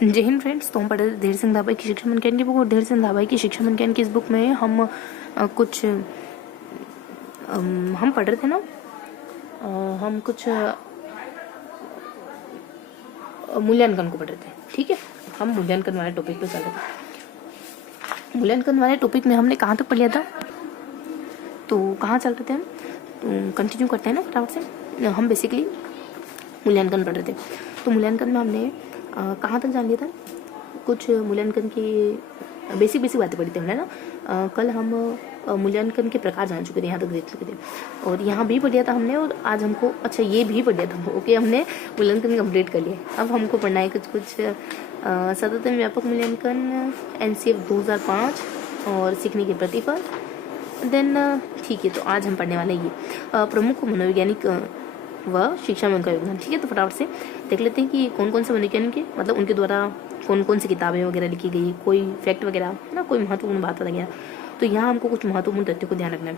जय हिंद फ्रेंड्स। तो हम पढ़ रहे थे धीर सिंह धाबाई की शिक्षा मनज्ञान की बुक, और धीर सिंह धाबाई की शिक्षा मनज्ञान की इस बुक में हम कुछ हम पढ़ रहे थे ना, हम कुछ मूल्यांकन को पढ़ रहे थे। ठीक है, हम मूल्यांकन वाले टॉपिक पे चल रहे थे। मूल्यांकन वाले टॉपिक में हमने कहाँ तक पढ़ लिया था, तो कहाँ चल रहे थे हम, तो कंटिन्यू करते हैं ना फटाफट से। हम बेसिकली मूल्यांकन पढ़ रहे थे। तो मूल्यांकन में हमने कहाँ तक जान लिया था, कुछ मूल्यांकन की बेसिक बातें पढ़ी थी हमने ना। कल हम मूल्यांकन के प्रकार जान चुके थे, यहाँ तक देख चुके थे, और यहाँ भी पढ़ लिया था हमने। और आज हमको ये भी पढ़ लिया था। ओके, हमने मूल्यांकन कंप्लीट कर लिया। अब हमको पढ़ना है कुछ सतत व्यापक मूल्यांकन, NCF 2005 और सीखने के प्रतिफल। देन ठीक है, तो आज हम पढ़ने वाले ये प्रमुख मनोवैज्ञानिक व शिक्षा में उनका योगदान। ठीक है, तो फटाफट से देख लेते हैं कि कौन कौन से मनोवैज्ञानिक के मतलब उनके द्वारा कौन कौन सी किताबें वगैरह लिखी गई, कोई फैक्ट वगैरह है ना, कोई महत्वपूर्ण बात बताया गया। तो यहाँ हमको कुछ महत्वपूर्ण तथ्यों को ध्यान रखना है।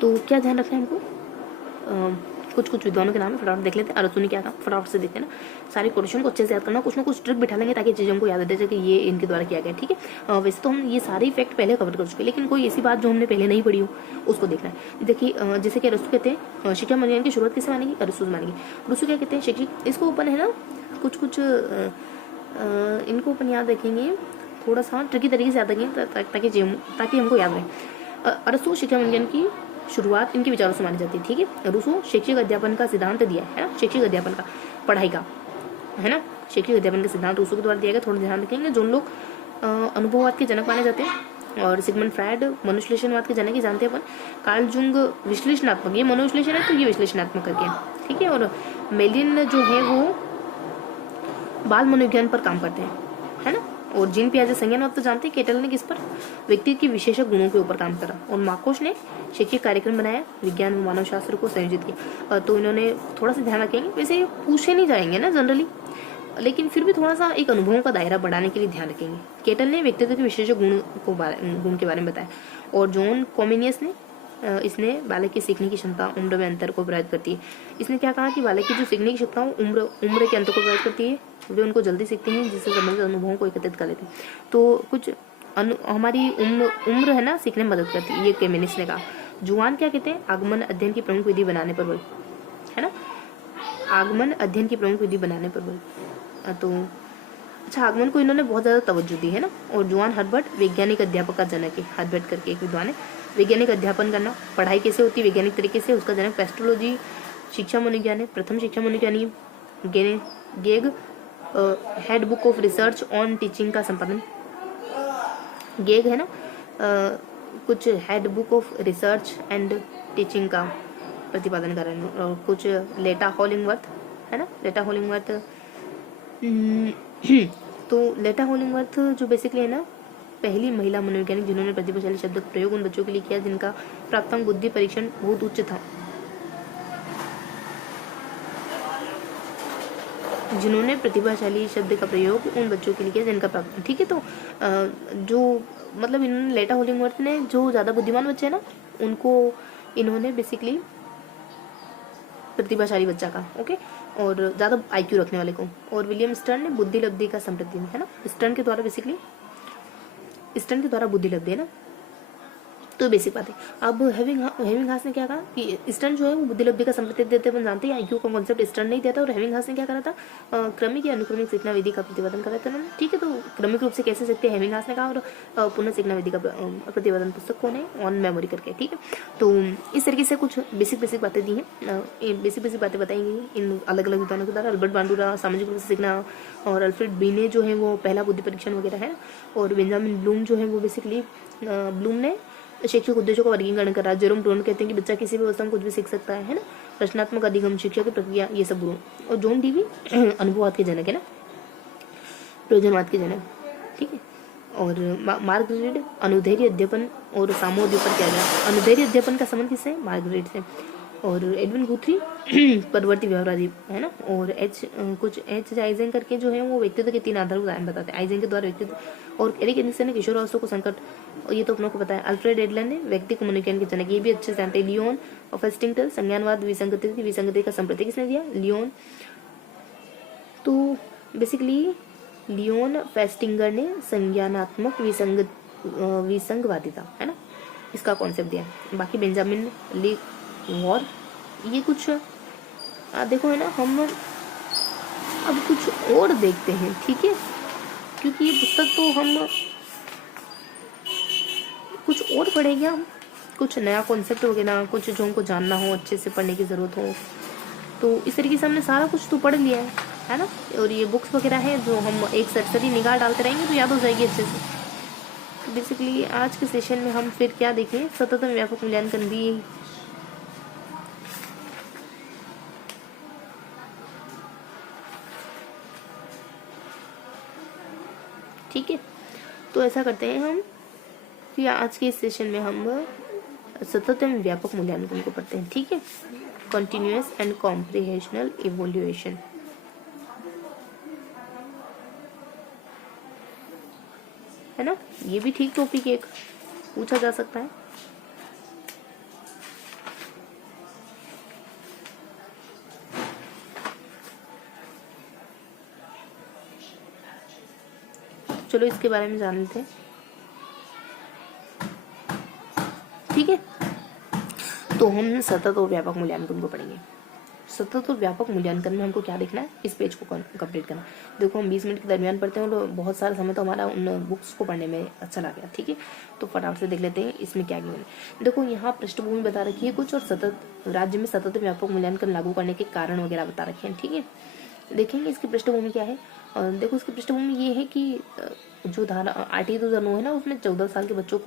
तो क्या ध्यान रखना है हमको, कुछ विद्वानों के नाम है, फटाफट देख लेते हैं। अरस्तु ने क्या कहा, फटाफट से देखते हैं ना। सारे क्वेश्चन को अच्छे से याद करना, कुछ ना कुछ ट्रिक बिठा लेंगे ताकि चीज़ों को याद रह जाए कि ये इनके द्वारा किया गया। ठीक है, वैसे तो हम ये सारे फैक्ट पहले कवर कर चुके हैं, लेकिन कोई ऐसी बात जो हमने पहले नहीं पढ़ी हो उसको देखना है। देखिए, जैसे कि अरस्तु कहते हैं शिक्षा मनोविज्ञान की शुरुआत किससे मानेगी, अरस्तु से मानेगी। अरस्तु क्या कहते हैं, शिक्षक, इसको अपन है ना कुछ इनको अपन याद रखेंगे, थोड़ा सा ट्रिकी तरीके से याद रखेंगे ताकि हमको याद रहे। अरस्तु शिक्षा मनोविज्ञान की शुरुआत इनके विचारों से मानी जाती है। ठीक है, रूसो शैक्षिक अध्यापन का सिद्धांत दिया है ना, शैक्षिक अध्यापन का, पढ़ाई का, है ना, शैक्षिक अध्यापन का सिद्धांत रूसो के द्वारा दिया गया। थोड़ा ध्यान रखेंगे। जो लोग अनुभववाद के जनक माने जाते हैं, और सिगमंड फ्रायड मनुविश्लेषणवाद के जनक ही जानते हैं अपन। कार्ल जुंग विश्लेषणात्मक, ये मनोविश्लेषण है तो ये विश्लेषणात्मक करके। ठीक है, और मेलिन जो है वो बाल मनोविज्ञान पर काम करते हैं, है ना। और जीन पियाजे संज्ञानवाद तो जानते हैं। केटल ने किस पर, व्यक्ति की विशेषक गुणों के ऊपर काम करा। और मार्कोस ने शैक्षिक कार्यक्रम बनाया, विज्ञान व मानव शास्त्र को संयोजित किया। तो इन्होंने थोड़ा सा ध्यान रखेंगे, वैसे ये पूछे नहीं जाएंगे ना जनरली, लेकिन फिर भी थोड़ा सा एक अनुभवों का दायरा बढ़ाने के लिए ध्यान रखेंगे। केटल ने व्यक्तित्व के विशेषक गुण के बारे में बताया। और जॉन कॉमिनियस ने इसने बालक की सीखने की क्षमता उम्र में अंतर को प्रभावित करती है। इसने क्या कहा कि बालक की जो सीखने की क्षमता उम्र के अंतर को प्रभावित करती है, वे उनको जल्दी सीखते हैं, जिससे संबंधित अनुभवों को एकत्रित कर लेते हैं। तो कुछ हमारी उम्र है ना सीखने में मदद करती है, ये केमिनिस ने कहा। जुआन क्या कहते हैं, आगमन अध्ययन की प्रमुख विधि बनाने पर बल, है ना, आगमन अध्ययन की प्रमुख विधि बनाने पर बल। तो अच्छा, आगमन को इन्होंने बहुत ज्यादा तवज्जो दी है ना। और जुआन हर्बर्ट वैज्ञानिक अध्यापक का जनक है, हर्बर्ट करके एक विद्वान है। वैज्ञानिक अध्यापन करना, पढ़ाई कैसे होती है वैज्ञानिक तरीके से, उसका जनक पेस्ट्रोलॉजी शिक्षा मनोविज्ञान है, प्रथम शिक्षा मनोविज्ञानी Gage head book of research on teaching का संपादन, गेग है ना, कुछ head book of research and teaching का प्रतिपादन कर रहे हैं। और कुछ लेटा हॉलिंगवर्थ, है ना, लेटा हॉलिंगवर्थ तो लेटा हॉलिंगवर्थ जो बेसिकली है ना पहली महिला मनोवैज्ञानिक जिन्होंने प्रतिभाशाली शब्द का प्रयोग उन बच्चों के लिए किया जिनका प्राप्तांक बुद्धि परीक्षण बहुत उच्च था, जिन्होंने प्रतिभाशाली शब्द का प्रयोग उन बच्चों के लिए किया जिनका प्राप्त। ठीक है, तो जो मतलब इन्होंने लेटा हॉलिंगवर्थ ने जो ज्यादा बुद्धिमान बच्चे हैं ना उनको इन्होंने बेसिकली प्रतिभाशाली बच्चा का, ओके, और ज्यादा IQ रखने वाले को। और विलियम स्टर्न ने बुद्धि लब्धि का संप्रति, है ना, स्टर्न के द्वारा बेसिकली स्टर्न के द्वारा बुद्धि लब्धि, है ना। तो बेसिक बात है। अब हेविंगहास ने क्या कहा कि स्टर्न जो है वो बुद्धि लब्धि का संप्रति देते अपन जानते हैं, IQ का कॉन्सेप्ट स्टर्न नहीं देता। और हेविंगहास ने क्या करा था, क्रमिक या अनुक्रमिक सीखना विधि का प्रतिपादन करा था उन्होंने। ठीक है, तो क्रमिक रूप से कैसे सीखते हैं हेविंगहास ने कहा। और पुनः सीखना विधि का प्रतिपादन पुस्तक कौन है, ऑन मेमोरी करके। ठीक है, तो इस तरीके से कुछ बेसिक बातें दी हैं, बेसिक बातें बताएंगी इन अलग अलग विद्वानों के द्वारा। अल्बर्ट बांडुरा सामाजिक रूप से सीखना, और अल्फ्रेड बीने जो है वो पहला बुद्धि परीक्षण वगैरह है। और बेंजामिन ब्लूम जो है वो बेसिकली ब्लूम ने शैक्षिक उद्देश्यों का वर्गीकरण करा। जेरोम टोन कहते हैं कि बच्चा किसी भी अवस्था में कुछ भी सीख सकता है ना। रचनात्मक अधिगम, शिक्षा की प्रक्रिया, ये सब गुण। और जॉन डीवी अनुभववाद के जनक है ना, प्रयोजनवाद के जनक। ठीक है, और मार्गरेट अनुधैर्य अध्ययन और सामोद्दीपन किया गया। अनुधैर्य अध्ययन का संबंध किससे, मार्गरेट से। और एडविन गुथरी परवर्ती व्यवहारादि, है ना। और एच आइजेन करके जो है वो व्यक्तित्व के 3 आधार उदाहरण बताते हैं, आइजेन के द्वारा व्यक्तित्व। और एरिक एरिक्सन ने किशोरावस्था को संकट, ये तो अपनों को पता है। अल्फ्रेड एडलर ने व्यक्ति को मनोविज्ञान के जनक, ये भी अच्छे से जानते हैं। लियोन और फेस्टिंगटन संज्ञानवाद विसंगति का संप्रति किसने दिया, लियोन तो बेसिकली लियोन फेस्टिंगर ने संज्ञानात्मक विसंगवादिता, है ना, इसका कॉन्सेप्ट दिया। बाकी बेंजामिन ली वॉर, ये कुछ देखो, है ना, हम अब कुछ और देखते हैं, ठीक है, क्योंकि ये पुस्तक तो हम कुछ और पढ़ेंगे, हम कुछ नया कॉन्सेप्ट वगैरह, कुछ जो हमको जानना हो, अच्छे से पढ़ने की ज़रूरत हो। तो इस तरीके से हमने सारा कुछ तो पढ़ लिया है ना। और ये बुक्स वगैरह है जो हम एक सरसरी निगाह डालते रहेंगे तो याद हो जाएगी अच्छे से। तो बेसिकली आज के सेशन में हम फिर क्या देखें, सतत व्यापक मूल्यांकन भी ठीक है। तो ऐसा करते हैं हम कि आज के इस सेशन में हम सतत एवं व्यापक मूल्यांकन को पढ़ते हैं, ठीक है। कंटिन्यूअस एंड कॉम्प्रिहेंशनल इवोल्यूशन, है ना, ये भी ठीक टॉपिक एक पूछा जा सकता है। चलो इसके बारे में जान लेते हैं, ठीक है। तो हम सतत और व्यापक मूल्यांकन को पढ़ेंगे। सतत और व्यापक मूल्यांकन में हमको क्या देखना है, इस पेज को कंप्लीट करना। देखो हम 20 मिनट के दरमियान पढ़ते हैं और बहुत सारा समय तो हमारा उन बुक्स को पढ़ने में अच्छा लग गया, ठीक है। तो फटाफट से देख लेते हैं इसमें क्या गिवन है। देखो यहाँ पृष्ठभूमि बता रखी है कुछ, और सतत राज्य में सतत व्यापक मूल्यांकन लागू करने के कारण वगैरह बता रखे हैं, ठीक है। देखेंगे इसकी पृष्ठभूमि क्या है। देखो इसकी पृष्ठभूमि ये है कि जो धारा RT 2009 है ना, उसमें 14 साल के बच्चों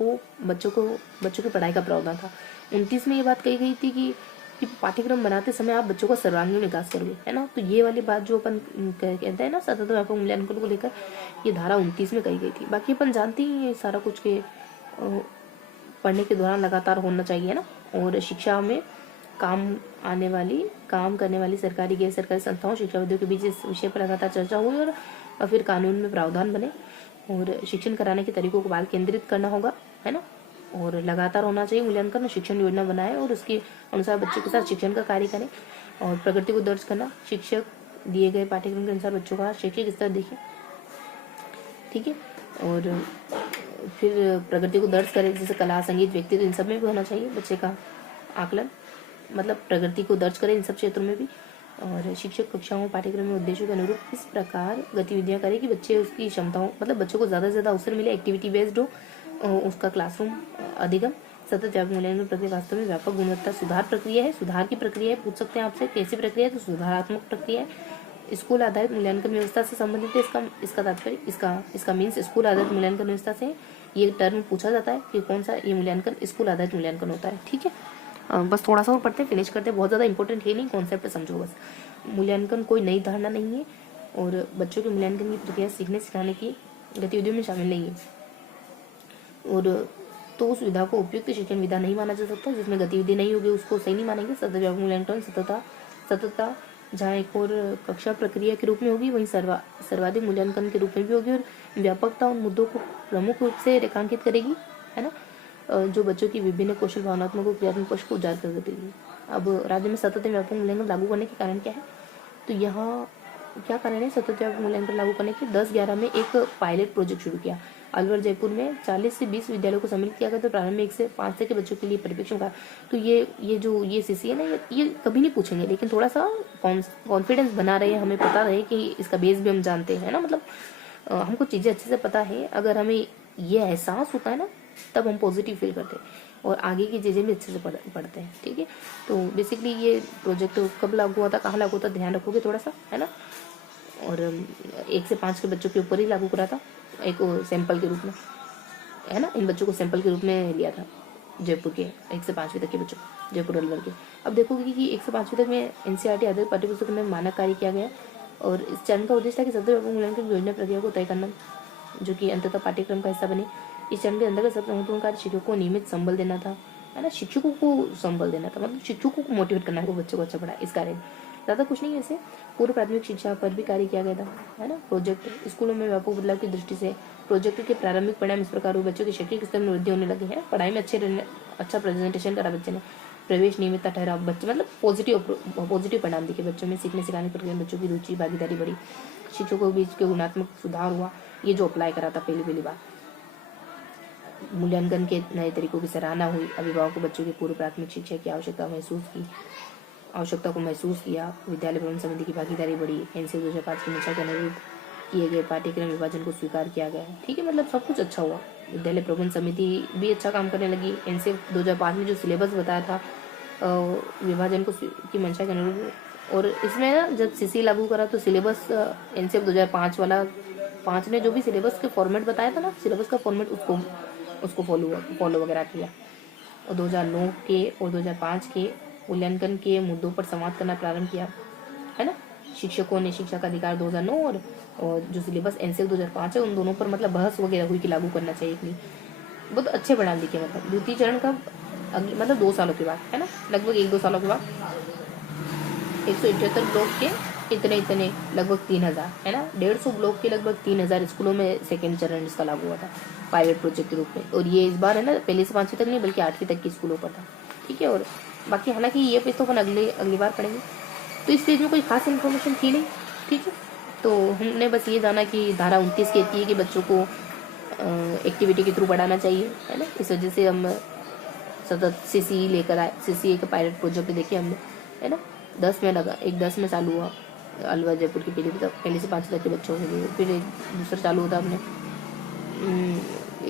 की पढ़ाई का प्रावधान था। 29 में ये बात कही गई थी कि पाठ्यक्रम बनाते समय आप बच्चों का सर्वांगीण विकास करोगे, है ना। तो ये वाली बात जो अपन कहते हैं ना सतत व्यापक मूल्यांकन को लेकर, ये धारा 29 में कही गई थी। बाकी अपन जानते ही ये सारा कुछ के पढ़ने के दौरान लगातार होना चाहिए ना। और शिक्षा में काम करने वाली सरकारी गैर सरकारी संस्थाओं शिक्षाविदों के बीच इस विषय पर लगातार चर्चा हुई और फिर कानून में प्रावधान बने। और शिक्षण कराने के तरीकों को बाल केंद्रित करना होगा, है ना। और लगातार होना चाहिए मूल्यांकन, शिक्षण योजना बनाए और उसके अनुसार बच्चों के साथ शिक्षण का कार्य करें। और प्रगति को दर्ज करना, शिक्षक दिए गए पाठ्यक्रम के अनुसार बच्चों का शैक्षिक स्तर देखें, ठीक है। और फिर प्रगति को दर्ज करें, जैसे कला, संगीत, व्यक्तित्व, इन सब में भी होना चाहिए बच्चे का आकलन, मतलब प्रगति को दर्ज करें इन सब क्षेत्रों में भी। और शिक्षक कक्षाओं पाठ्यक्रम में उद्देश्यों के अनुरूप इस प्रकार गतिविधियां करें कि बच्चे उसकी क्षमताओं, मतलब बच्चों को ज़्यादा से ज़्यादा अवसर मिले, एक्टिविटी बेस्ड हो उसका क्लासरूम अधिगम। सतत व्यापक मूल्यांकन प्रक्रिया वास्तव में व्यापक गुणवत्ता सुधार प्रक्रिया है, सुधार की प्रक्रिया है। पूछ सकते हैं आपसे कैसी प्रक्रिया है, तो सुधारात्मक प्रक्रिया है। स्कूल आधारित मूल्यांकन व्यवस्था से संबंधित है इसका तात्पर्य, इसका मीन्स स्कूल आधारित मूल्यांकन व्यवस्था से ये टर्म पूछा जाता है कि कौन सा ये मूल्यांकन स्कूल आधारित मूल्यांकन होता है, ठीक है। बस थोड़ा सा और पढ़ते हैं, फिनिश करते हैं, बहुत ज़्यादा इंपॉर्टेंट है नहीं, कॉन्सेप्ट समझो बस। मूल्यांकन कोई नई धारणा नहीं है और बच्चों के मूल्यांकन की प्रक्रिया सीखने सिखाने की गतिविधियों में शामिल नहीं है। और तो उस विधा को उपयुक्त शिक्षण विधा नहीं माना जा सकता, जिसमें गतिविधि नहीं होगी उसको सही नहीं मानेंगे। सतत व्यापक मूल्यांकन सततता जहाँ एक और कक्षा प्रक्रिया के रूप में होगी, वहीं सर्वाधिक मूल्यांकन के रूप में भी होगी। और व्यापकता उन मुद्दों को प्रमुख रूप से रेखांकित करेगी, है ना, जो बच्चों की विभिन्न कौशल, भावनात्मक और क्रियात्मक पक्ष को उजागर कर देगी। अब राज्य में सतत व्यापक मूल्यांकन लागू करने के कारण क्या है, तो यहाँ क्या कारण है सतत व्यापक मूल्यांकन लागू करने के। 10/11 में एक पायलट प्रोजेक्ट शुरू किया। अलवर जयपुर में 40 से 20 विद्यालयों को सम्मिलित किया गया, तो प्रारंभ में 1 से 5 तक के बच्चों के लिए परिप्रेक्षण का। तो ये CC है ना, ये कभी नहीं पूछेंगे, लेकिन थोड़ा सा कॉन्फिडेंस बना रहे हैं, हमें पता रहे कि इसका बेस भी हम जानते हैं ना, मतलब हमको चीज़ें अच्छे से पता है। अगर हमें ये एहसास होता है ना, तब हम पॉजिटिव फील करते हैं और आगे की चीज़ें भी अच्छे से पढ़ते हैं, ठीक है। तो बेसिकली ये प्रोजेक्ट कब लागू हुआ था, कहाँ लागू हुआ था, ध्यान रखोगे थोड़ा सा, है ना। और 1 से 5 के बच्चों के ऊपर ही लागू करा था, एक सैंपल के रूप में, है ना। इन बच्चों को सैंपल के रूप में लिया था जयपुर के 1 से 5वीं तक के बच्चों, जयपुर अलवर के। अब देखोगे कि 1 से 5वीं तक में NCERT आधारित पाठ्यपुस्तक में मानक कार्य किया गया और इस चरण का उद्देश्य था कि सतत व्यापक मूल्यांकन योजना प्रक्रिया को तय करना, जो कि अंततः पाठ्यक्रम का हिस्सा बनी। इस चरण के अंतर्गत सबसे महत्वपूर्ण कार्य शिक्षकों को नियमित संबल देना था, है ना, शिक्षकों को संबल देना था, मतलब शिक्षकों को मोटिवेट करना है वो बच्चों को अच्छा पढ़ा, इस कार्य में ज़्यादा कुछ नहीं है। वैसे पूर्व प्राथमिक शिक्षा पर भी कार्य किया गया था, है ना। प्रोजेक्ट स्कूलों में व्यापक बदलाव की दृष्टि से प्रोजेक्ट के प्रारंभिक परिणाम इस प्रकार हुए, बच्चों के शैक्षिक स्तर में वृद्धि होने लगी है, पढ़ाई में अच्छा प्रेजेंटेशन करा बच्चे ने, प्रवेश नियमितता ठहरा, बच्चे मतलब पॉजिटिव परिणाम दिखे बच्चों में, सीखने सिखाने प्रक्रिया में बच्चों की रुचि भागीदारी बढ़ी, शिक्षकों के बीच के गुणात्मक सुधार हुआ, ये जो अप्लाई करा था पहली बार। मूल्यांकन के नए तरीकों की सराहना हुई, अभिभावकों बच्चों की पूर्व प्राथमिक शिक्षा की आवश्यकता को महसूस किया, विद्यालय प्रबंधन समिति की भागीदारी बढ़ी, एनसीएफ 2005 की मंशा के अनुरूप किए गए पाठ्यक्रम विभाजन को स्वीकार किया गया। ठीक है, मतलब सब कुछ अच्छा हुआ। विद्यालय प्रबंधन समिति भी अच्छा काम करने लगी। एनसीएफ 2005 में जो सिलेबस बताया था विभाजन को की मंशा के अनुरूप, और इसमें ना जब सीसी लागू करा तो सिलेबस एनसीएफ 2005 वाला 5 ने जो भी सिलेबस के फॉर्मेट बताया था ना, सिलेबस का फॉर्मेट उसको फॉलो वगैरह किया। और 2009 के और 2005 के मूल्यांकन के मुद्दों पर संवाद करना प्रारंभ किया, है ना। शिक्षकों ने शिक्षा का अधिकार 2009 और जो सिलेबस एनसीएफ 2005 है उन दोनों पर मतलब बहस वगैरह हुई कि लागू करना चाहिए कि नहीं। बहुत अच्छे परिणाम दिखे। मतलब द्वितीय चरण का मतलब 2 सालों के बाद, है ना, लगभग 1-2 सालों के बाद 178 ब्लॉक के इतने लगभग 3000, है ना, 150 ब्लॉक के लगभग 3000 स्कूलों में सेकेंड चरण इसका लागू हुआ था पायलट प्रोजेक्ट के रूप में। और ये इस बार है ना पहले से 5वीं तक नहीं बल्कि 8वीं तक के स्कूलों पर था। ठीक है, और बाकी हालांकि ये पेज तो अपन अगली बार पढ़ेंगे। तो इस पेज में कोई खास इन्फॉर्मेशन थी नहीं। ठीक है, तो हमने बस ये जाना कि धारा 29 कहती है कि बच्चों को एक्टिविटी के थ्रू बढ़ाना चाहिए, है ना। इस वजह से हम सतत सीसी लेकर आए। सीसी एक पायलट प्रोजेक्ट देखिए हमने, है ना, 10 में लगा, एक 10 में चालू हुआ अलवर जयपुर की पहले से 5 तक के बच्चों के लिए, फिर एक दूसरा चालू होता हमने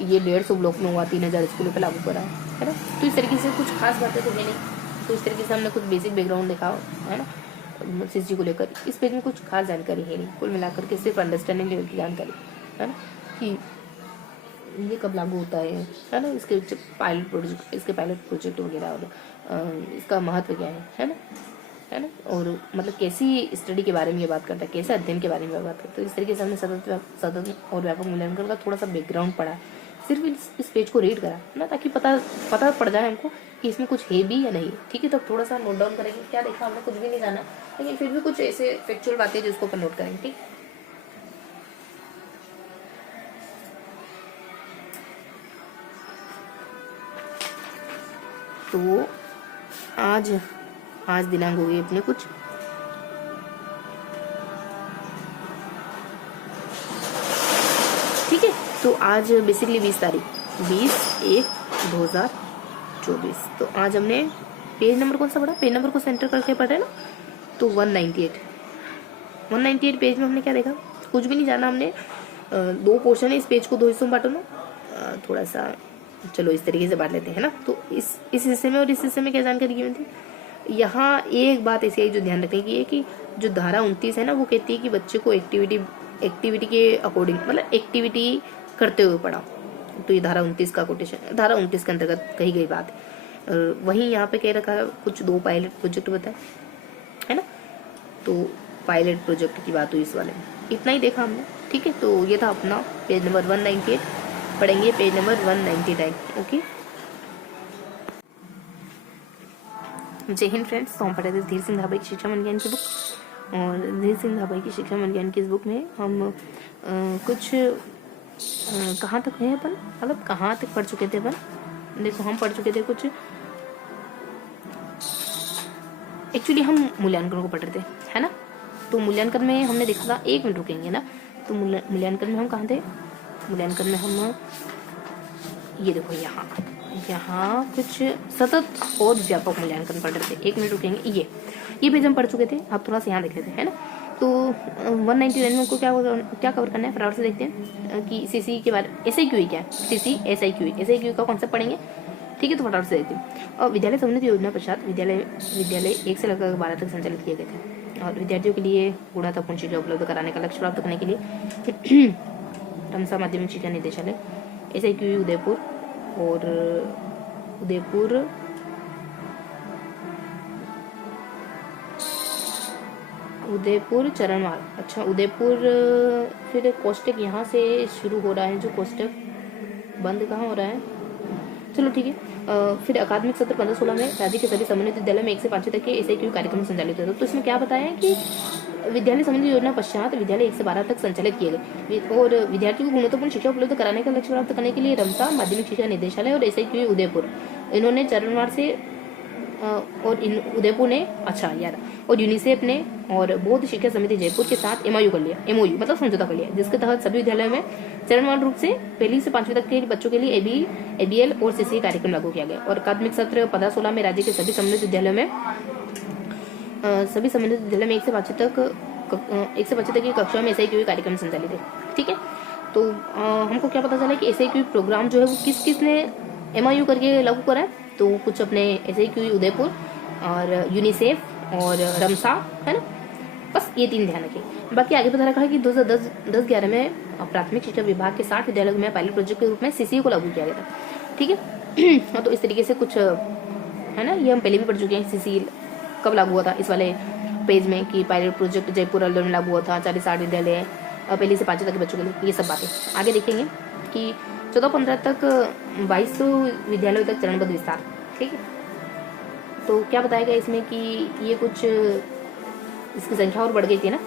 ये 150 ब्लॉक में हुआ, 3000 स्कूलों पर लागू करा, है ना। तो इस तरीके से कुछ खास बातें तो है नहीं, तो इस तरीके से हमने कुछ बेसिक बैकग्राउंड देखा, है ना, सीसी को लेकर। इस पेज में कुछ खास जानकारी है नहीं, कुल मिलाकर के सिर्फ अंडरस्टैंडिंग लेवल की जानकारी, है ना, कि ये कब लागू होता है ना, इसके पायलट प्रोजेक्ट वगैरह, और इसका महत्व क्या है ना, और मतलब कैसी स्टडी के बारे में ये बात करता है, कैसे अध्ययन के बारे में बात करता है। तो इस तरीके से हमने सतत और व्यापक मूल्यांकन का थोड़ा सा बैकग्राउंड पढ़ा, सिर्फ इस पेज को रीड करा ना, ताकि पता पड़ जाए हमको कि इसमें कुछ है भी या नहीं। ठीक है, तो थोड़ा सा नोट डाउन करेंगे, क्या देखा हमने, कुछ भी नहीं जाना, लेकिन फिर भी कुछ ऐसे फैक्चुअल बातें जिसको अपन नोट करेंगे। ठीक, तो आज दिनांक हो गई अपने कुछ ठीक है। तो आज बेसिकली 20 तारीख 20/1/2024। तो आज हमने पेज नंबर कौन सा पढ़ा, पेज नंबर को सेंटर करके पढ़े ना, तो 198 पेज में हमने क्या देखा, कुछ भी नहीं जाना हमने। 2 पोर्शन है इस पेज को, 2 हिस्सों में बांटो ना, थोड़ा सा चलो इस तरीके से बांट लेते हैं ना। तो इस हिस्से में और इस हिस्से में क्या जानकारी दी थी। यहाँ एक बात ऐसी है जो ध्यान रखने की है कि जो धारा 29 है ना, वो कहती है कि बच्चे को एक्टिविटी के अकॉर्डिंग मतलब एक्टिविटी करते हुए पढ़ाओ। तो ये धारा 29 का कोटेशन, धारा 29 के अंतर्गत कही गई बात है। और वहीं यहाँ पे कह रखा है कुछ 2 पायलट प्रोजेक्ट बताए, है ना। तो पायलट प्रोजेक्ट की बात हुई इस वाले में, इतना ही देखा हमने। ठीक है, तो ये था अपना पेज नंबर 198, पढ़ेंगे पेज नंबर 199। ओके, जय हिंद फ्रेंड्स। तो हम पढ़े थे धीर सिंह धाबई की शिक्षा मन ज्ञान की बुक, और धीर सिंह धाबई की शिक्षा मन ज्ञान की इस बुक में हम कुछ कहाँ तक है अपन, मतलब कहाँ तक पढ़ चुके थे अपन। देखो हम पढ़ चुके थे कुछ, एक्चुअली हम मूल्यांकन को पढ़ रहे थे, है ना। तो मूल्यांकन में हमने देखा था, 1 मिनट रुकेंगे ना। तो मूल्यांकन में हम कहाँ थे, मूल्यांकन में हम ये देखो यहाँ कुछ सतत और व्यापक मूल्यांकन पढ़ रहे थे। 1 मिनट रुकेंगे, ये पेज हम पढ़ चुके थे, आप थोड़ा सा यहाँ देख लेते हैं, है ना। तो 199 में उनको क्या कवर करना है, फटाफट से देखते हैं कि सीसी के बारे में। SIQ क्या है, सीसी SIQ का कॉन्सेप्ट पढ़ेंगे। ठीक है, तो फटाफट से देखते हैं। और विद्यालय समन्वित योजना पश्चात विद्यालय 1 से लेकर 12 तक संचालित किए गए थे, और विद्यार्थियों के लिए गुणवत्तापूर्ण शिक्षा उपलब्ध कराने का लक्ष्य प्राप्त करने के लिए रमसा माध्यमिक शिक्षा निदेशालय SIQ उदयपुर चरणवार। अच्छा, उदयपुर, फिर कोष्टक यहाँ से शुरू हो रहा है, जो कोष्टक बंद कहाँ हो रहा है, चलो ठीक है। फिर अकादमिक सत्र 15-16 में राज्य के सभी समन्वित विद्यालय में 1 से 5 तक के SIQ कार्यक्रम संचालित होते। तो इसमें क्या बताया है कि विद्यालय समन्वित योजना पश्चात विद्यालय 1 से 12 तक संचालित किए गए, और विद्यार्थियों को गुणवत्तापूर्ण शिक्षा उपलब्ध कराने का लक्ष्य प्राप्त करने के लिए रमसा माध्यमिक शिक्षा निदेशालय और SIQ उदयपुर, इन्होंने चरणवार से और उदयपुर ने और यूनिसेफ ने और बौद्ध शिक्षा समिति जयपुर के साथ एमओयू कर लिया। एमओयू मतलब समझौता कर लिया, जिसके तहत सभी विद्यालयों में चरणवार रूप से पहली से 5वीं तक के बच्चों के लिए एबीएल और सीसीए कार्यक्रम लागू किया गया। और अकादमिक सत्र 15-16 में राज्य के सभी सम्मिलित विद्यालयों में 1 से 5वीं तक की कक्षाओं में SIQA कार्यक्रम संचालित है। ठीक है, तो हमको क्या पता चला कि SIQA प्रोग्राम जो है वो किस ने एमओयू करके लागू करा है। तो कुछ अपने SIQA उदयपुर और यूनिसेफ और रमसा, है ना, बस ये 3 ध्यान रखें। बाकी आगे पता रखा है कि 2010-11 में प्राथमिक शिक्षा विभाग के 60 विद्यालयों में पायलट प्रोजेक्ट के रूप में CCA को लागू किया गया था। ठीक है, तो इस तरीके से कुछ है ना, ये हम पहले भी पढ़ चुके हैं। CCA कब लागू हुआ था इस वाले पेज में कि पायलट प्रोजेक्ट जयपुर अलवर में लागू हुआ था, 40-60 विद्यालय पहली से 5वीं तक के बच्चों के लिए, ये सब बातें आगे देखेंगे कि 14-15 तक 2200 विद्यालयों तक चरणबद्ध विस्तार। ठीक है, तो क्या बताया गया इसमें कि ये कुछ इसकी संख्या और बढ़ गई थी ना,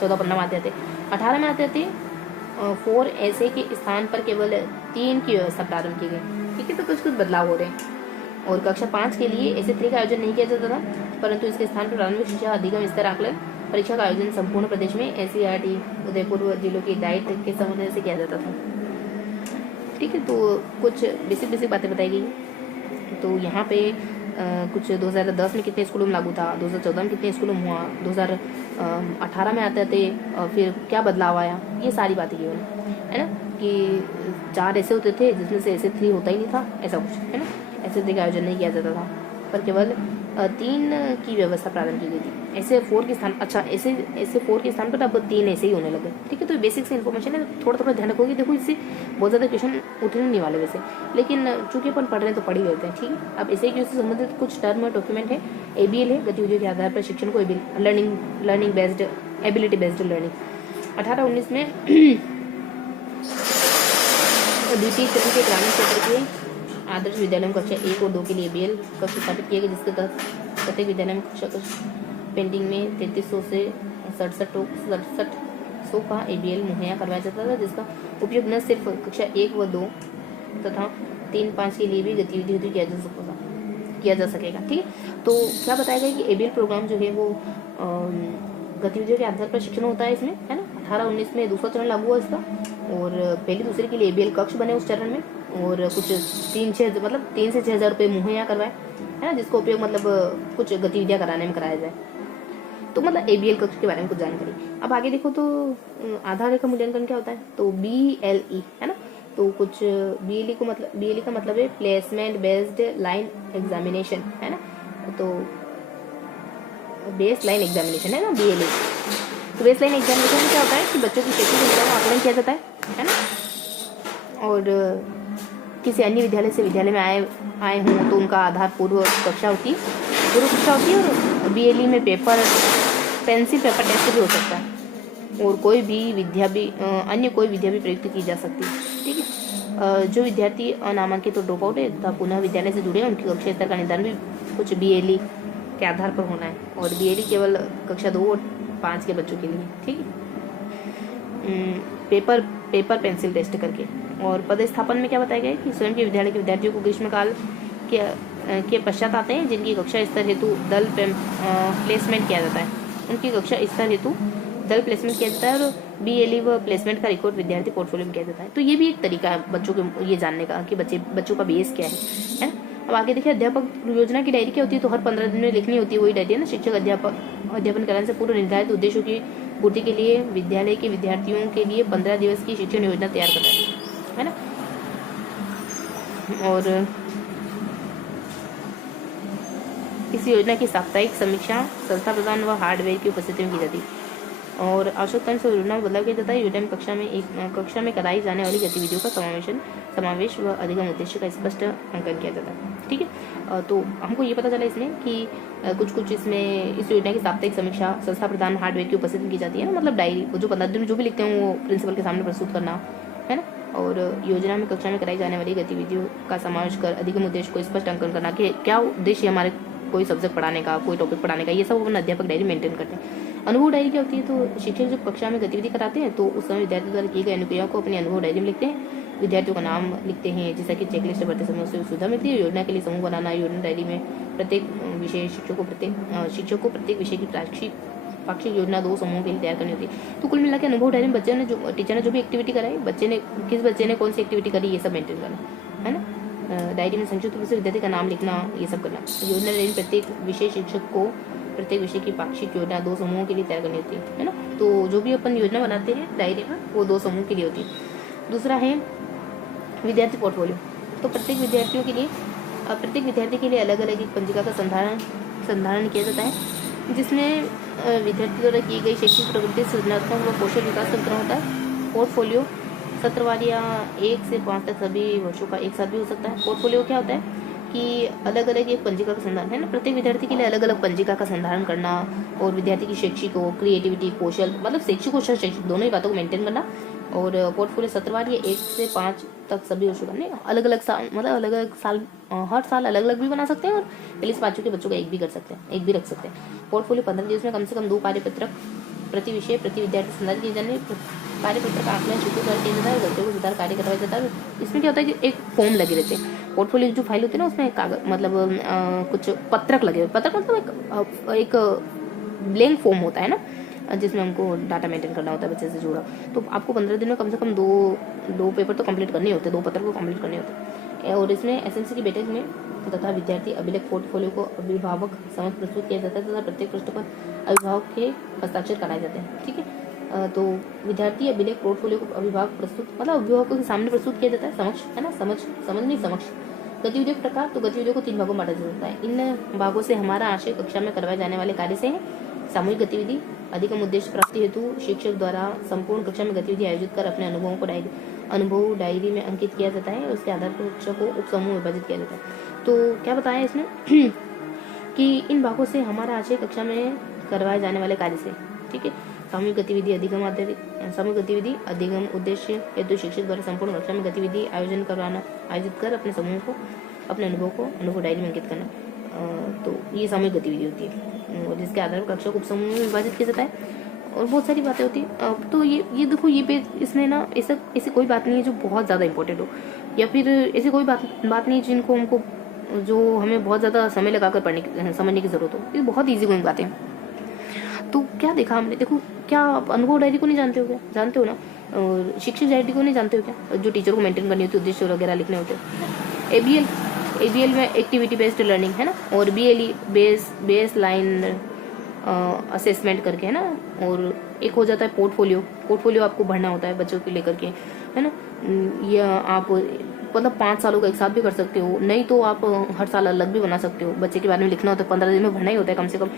14-15 में आते थे, 18 में आते थे 4 ऐसे के स्थान पर केवल 3 की व्यवस्था प्रारंभ की गई। ठीक है, तो कुछ बदलाव हो रहे हैं। और कक्षा 5 के लिए ऐसे 3 का आयोजन नहीं किया जाता था, परंतु इसके स्थान पर प्रारंभिक शिक्षा अधिगम स्तर आकलन परीक्षा का आयोजन संपूर्ण प्रदेश में SCERT उदयपुर जिलों के दायित्व के समन्वय से किया जाता था। ठीक है, तो कुछ बेसिक बातें बताई गई। तो यहाँ पे कुछ 2010 में कितने स्कूलों में लागू था, 2014 में कितने स्कूलों में हुआ, 2018 में आते थे, फिर क्या बदलाव आया, ये सारी बातें केवल है ना, कि 4 ऐसे होते थे जिसमें से ऐसे 3 होता ही नहीं था, ऐसा कुछ है ना, ऐसे 3 का आयोजन नहीं किया जाता था, पर केवल 3 की व्यवस्था प्रारंभ की गई थी। ऐसे 4 के स्थान ऐसे 4 के स्थान पर अब 3 ऐसे ही होने लगे। ठीक है, तो बेसिक से इन्फॉर्मेशन है, थोड़ा ध्यान रखोगे। देखो इससे बहुत ज़्यादा क्वेश्चन उठने नहीं वाले वैसे, लेकिन चूंकि अपन पढ़ रहे हैं तो पढ़ ही लेते हैं। ठीक है, अब ऐसे ही उससे संबंधित कुछ टर्म और डॉक्यूमेंट है। ABL है, गतिविधियों के आधार पर शिक्षण को learning based ability based learning. 18-19 में द्वितीय चरण के ग्रामीण क्षेत्र के आदर्श विद्यालयों में कक्षा 1 और 2 के लिए ABL कक्ष स्थापित किया गया, जिसके तहत प्रत्येक विद्यालय में कक्षा पेंटिंग में 3300 से 6700 का ABL मुहैया करवाया जाता था, जिसका उपयोग न सिर्फ कक्षा 1 व 2 तथा 3-5 के लिए भी गतिविधि किया जा सकेगा। ठीक है, तो क्या बताया गया कि ABL प्रोग्राम जो है वो गतिविधियों के आधार पर शिक्षण होता है इसमें, है ना। 18-19 में दूसरा चरण लागू हुआ इसका, और पहली दूसरे के लिए ABL कक्ष बने उस चरण में, और कुछ 3 से 6 हज़ार रुपये मुहैया करवाए, है ना, जिसका उपयोग मतलब कुछ गतिविधियाँ कराने में कराया जाए। तो मतलब ABL कक्ष के बारे में कुछ जानकारी। अब आगे देखो तो आधार रेखा मूल्यांकन क्या होता है, तो BLE है ना, तो कुछ BLE का मतलब है प्लेसमेंट बेस्ड लाइन एग्जामिनेशन, है ना, तो बेस लाइन एग्जामिनेशन है ना BLE। तो बेस लाइन एग्जामिनेशन में क्या होता है कि बच्चों की शैक्षिक योग्यता का आकलन किया जाता है ना, और किसी अन्य विद्यालय से विद्यालय में आए हों तो उनका आधार पूर्व कक्षा होती है, और BLE में पेंसिल पेपर टेस्ट भी हो सकता है, और अन्य कोई विद्या भी प्रयुक्त की जा सकती है। ठीक है, जो विद्यार्थी अनामांकित और ड्रॉप आउट है तथा पुनः विद्यालय से जुड़े हैं, उनकी कक्षा स्तर का निर्धारण भी कुछ BLE के आधार पर होना है, और BLE केवल कक्षा 2 और 5 के बच्चों के लिए। ठीक है, पेपर पेंसिल टेस्ट करके। और पदस्थापन में क्या बताया गया है कि स्वयं के विद्यालय के विद्यार्थियों को ग्रीष्मकाल के पश्चात आते हैं, जिनकी कक्षा स्तर हेतु दल प्लेसमेंट किया जाता है, उनकी कक्षा स्तर हेतु दल प्लेसमेंट किया जाता है, और BLE व प्लेसमेंट का रिकॉर्ड विद्यार्थी पोर्टफोलियो में किया जाता है। तो ये भी एक तरीका है बच्चों के ये जानने का कि बच्चों का बेस क्या है। अब आगे देखिए, अध्यापक योजना की डायरी क्या होती है, तो हर 15 दिन में लिखनी होती है वही डायरी है ना। शिक्षक अध्यापन कराने से पूर्व निर्धारित उद्देश्यों की पूर्ति के लिए विद्यालय के विद्यार्थियों के लिए 15 दिवस की शिक्षण योजना तैयार करता है ना। और इस योजना की साप्ताहिक समीक्षा संस्था प्रधान व हार्डवेयर की उपस्थिति में की जाती है, और आवश्यकता से योजना में बदलाव किया जाता है। योजना में कक्षा में कराई जाने वाली गतिविधियों का समावेश व अधिगम उद्देश्य का स्पष्ट अंकन किया जाता है। ठीक है, तो हमको ये पता चला इसमें कि कुछ इसमें इस योजना की साप्ताहिक समीक्षा संस्था प्रधान हार्डवेयर की उपस्थिति में की जाती है ना, मतलब डायरी वो जो 15 दिन में जो भी लिखते हैं वो प्रिंसिपल के सामने प्रस्तुत करना, है ना। और योजना में कक्षा में कराई जाने वाली गतिविधियों का समावेश कर अधिगम उद्देश्य को स्पष्ट अंकन करना कि क्या उद्देश्य हमारे कोई सब्जेक्ट पढ़ाने का, कोई टॉपिक पढ़ाने का, ये सब अपन अध्यापक डायरी मेंटेन करते हैं। अनुभव डायरी क्या होती है, तो शिक्षक जब कक्षा में गतिविधि कराते हैं तो उस समय विद्यार्थी द्वारा किए गए अनुक्रियाओं को अपनी अनुभव डायरी में लिखते हैं, विद्यार्थियों का नाम लिखते हैं, जैसा कि चेकलिस्ट भरते समय उससे सुविधा मिलती है। योजना के लिए समूह बनाना, योजना डायरी में प्रत्येक विषय शिक्षक को प्रत्येक विषय की पाक्षिक योजना 2 समूहों के लिए तैयार करनी होती है। तो कुल मिला के अनुभव डायरी में बच्चे ने जो टीचर ने जो भी एक्टिविटी कराई, किस बच्चे ने कौन सी एक्टिविटी करी, ये सब मेंटेन करना है ना। डायरी में संक्षिप्त रूप से विद्यार्थी का नाम लिखना, ये सब करना। योजना डायरी में प्रत्येक विषय शिक्षक को प्रत्येक विषय की पाक्षिक योजना 2 समूहों के लिए तैयार करनी होती है ना। तो जो भी अपन योजना बनाते हैं डायरी में वो 2 समूह के लिए होती है। दूसरा है विद्यार्थी पोर्टफोलियो। तो प्रत्येक विद्यार्थी के लिए अलग अलग एक पंजिका का संधारण किया जाता है, जिसमें विद्यार्थी द्वारा की गई शैक्षिक प्रगति, सृजनात्मक व कौशल विकास का विवरण होता है। पोर्टफोलियो सत्रवार या 1 से 5 तक सभी वर्षों का एक साथ भी हो सकता है। पोर्टफोलियो क्या होता है कि अलग अलग एक पंजिका का संधारण है ना, प्रत्येक विद्यार्थी के लिए अलग अलग पंजिका का संधारण करना और विद्यार्थी की शैक्षिक हो, क्रिएटिविटी, कौशल, मतलब शैक्षिक और शैक्षिक दोनों ही बातों को मेंटेन करना। और पोर्टफोलियो सत्रवार या 1 से 5 तक सभी वर्षों का, अलग अलग साल, मतलब अलग अलग साल, हर साल अलग अलग भी बना सकते हैं और पहले से 5 के बच्चों का एक भी कर सकते हैं, एक भी रख सकते हैं। पोर्टफोलियो 15 दिवस में कम से कम 2 कार्यपत्रक प्रति विषय प्रति विद्यार्थी संधारित किए जाने। कार्यपत्रक आकलन शिक्षक द्वारा किया जाता है, बच्चों को सुधार कार्य करवाया जाता है। इसमें क्या होता है कि एक फॉर्म लगे रहते हैं। पोर्टफोलियो जो फाइल होती है ना, उसमें कागज, मतलब कुछ पत्रक लगे, पत्रक मतलब एक ब्लैंक फॉर्म होता है ना, जिसमें हमको डाटा मेंटेन करना होता है बच्चे से जुड़ा। तो आपको 15 दिन में कम से कम दो पेपर तो कंप्लीट करने होते हैं, 2 पत्र को कंप्लीट करने होते हैं। और इसमें एसएमसी की बैठक में तथा विद्यार्थी अभिलेख पोर्टफोलियो को अभिभावक समक्ष प्रस्तुत किया जाता है तथा प्रत्येक पृष्ठ पर अभिभावक के हस्ताक्षर कराए जाते हैं। ठीक है, तो विद्यार्थी अभिलेख पोर्टफोलियो को अभिभावकों के सामने प्रस्तुत किया जाता है, समक्ष, है ना, समक्ष। गतिविधियों के प्रकार, तो गतिविधियों को 3 भागों में बांटा जा सकता है। इन भागों से हमारा आशय कक्षा में करवाए जाने वाले कार्य से है। सामूहिक गतिविधि, अधिकतम उद्देश्य प्राप्ति हेतु शिक्षक द्वारा संपूर्ण कक्षा में गतिविधि आयोजित कर अपने अनुभवों को अनुभव डायरी में अंकित किया जाता है। उसके आधार पर कक्षा को उप समूह में विभाजित किया जाता है। तो क्या बताया इसमें कि इन भागों से हमारा आशय कक्षा में करवाए जाने वाले कार्य से, ठीक है। सामूहिक गतिविधि, अधिगम उद्देश्य हेतु शिक्षक द्वारा संपूर्ण कक्षा में गतिविधि आयोजित कर अपने समूह को अपने अनुभव डायरी में अंकित करना। तो ये सामूहिक गतिविधि होती है और जिसके आधार पर कक्षा को उपसमूह में विभाजित किया जाता है और बहुत सारी बातें होती है। तो ये देखो, ये पेज, इसमें ना ऐसी कोई बात नहीं है जो बहुत ज़्यादा इंपॉर्टेंट हो, या फिर ऐसी कोई बात नहीं जिनको हमको जो हमें बहुत ज़्यादा समय लगाकर समझने की ज़रूरत हो। ये बहुत ईजी गोइंग बातें। तो क्या देखा हमने, देखो, क्या आप अनुभव डायरी को नहीं जानते हो क्या? जानते हो ना। और शिक्षक डायरी को नहीं जानते हो क्या, जो टीचर को मेंटेन करनी होती है, उद्देश्य वगैरह लिखने होते हैं। ABL में एक्टिविटी बेस्ड लर्निंग है ना, और BLE बेस लाइन असेसमेंट करके, है ना। और एक हो जाता है पोर्टफोलियो आपको भरना होता है बच्चों को लेकर के, है ना। या आप मतलब 5 सालों का एक साथ भी कर सकते हो, नहीं तो आप हर साल अलग भी बना सकते हो। बच्चे के बारे में लिखना होता है, 15 दिन में भरना ही होता है कम से कम।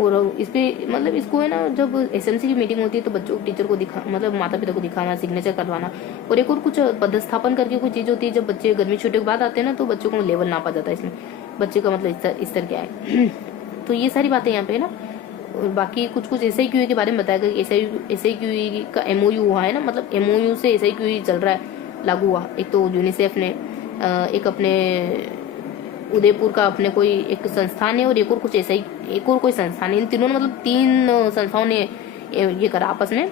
और इस पे मतलब इसको है ना, जब SMC की मीटिंग होती है तो बच्चों टीचर को मतलब माता पिता को दिखाना, सिग्नेचर करवाना। और एक और कुछ पदस्थापन करके कोई चीज़ होती है, जब बच्चे गर्मी छुट्टी के बाद आते हैं ना, तो बच्चों को लेवल नापा जाता है इसमें, बच्चे का मतलब स्तर क्या है। तो ये सारी बातें यहाँ पे है ना। और बाकी कुछ SIQA के बारे में बताया गया। SIQA का MOU हुआ है ना, मतलब MOU से SIQA चल रहा है, लागू हुआ। एक तो यूनिसेफ ने, एक अपने उदयपुर का अपने कोई एक संस्थान है, और एक और कोई संस्थान है। इन तीनों ने, मतलब 3 संस्थाओं ने ये करा, आपस में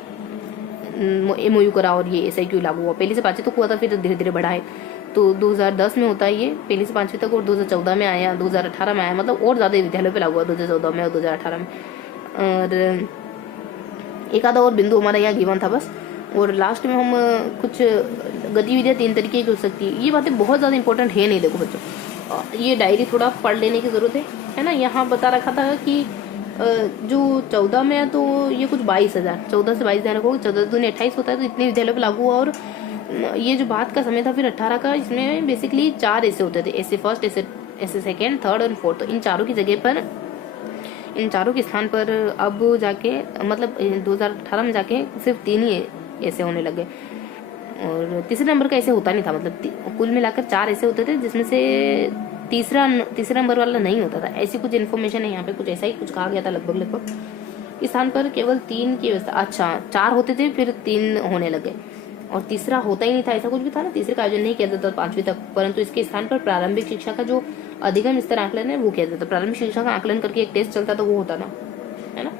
MOU करा और ये SIQA लागू हुआ। पहले से 5वीं तक हुआ था, फिर धीरे धीरे बढ़ा है। तो 2010 में होता है ये, पहले से 5वीं तक, और 2014 में आया, 2018 में आया, मतलब और ज़्यादा विद्यालयों पे लागू हुआ 2014 में और 2018 में। और एक आधा और बिंदु हमारा यहाँ गिवन था बस। और लास्ट में हम कुछ गतिविधियाँ 3 तरीके की हो सकती है। ये बातें बहुत ज़्यादा इंपॉर्टेंट है नहीं, देखो बच्चों, ये डायरी थोड़ा पढ़ लेने की ज़रूरत है ना। यहाँ बता रखा था कि जो 14 में है तो ये कुछ 22,000, 14 से 22 ध्यान रखोगे, 14 दूनी 28 होता है, तो इतने विद्यालयों पर लागू हुआ। और ये जो बात का समय था फिर 18 का, इसमें बेसिकली 4 ऐसे होते थे, ऐसे फर्स्ट, ऐसे सेकेंड, थर्ड और फोर्थ। तो इन चारों की जगह पर, इन चारों के स्थान पर अब जाके, मतलब 2018 में जाके सिर्फ 3 ही ऐसे होने लगे। और तीसरे नंबर का ऐसे होता नहीं था, मतलब कुल मिलाकर 4 ऐसे होते थे, जिसमें से तीसरा नंबर वाला नहीं होता था। ऐसी कुछ इन्फॉर्मेशन है यहाँ पे, कुछ ऐसा ही कुछ कहा गया था लगभग। इस स्थान पर केवल 3 की व्यवस्था, अच्छा 4 होते थे, फिर 3 होने लगे, और तीसरा होता ही नहीं था, ऐसा कुछ भी था ना। तीसरे का आयोजन नहीं किया जाता 5वीं तक, परंतु इसके स्थान पर प्रारंभिक शिक्षा का जो अधिगम स्तर आकलन है वो किया जाता। प्रारंभिक शिक्षा का आकलन करके एक टेस्ट चलता था, वो होता ना, है ना।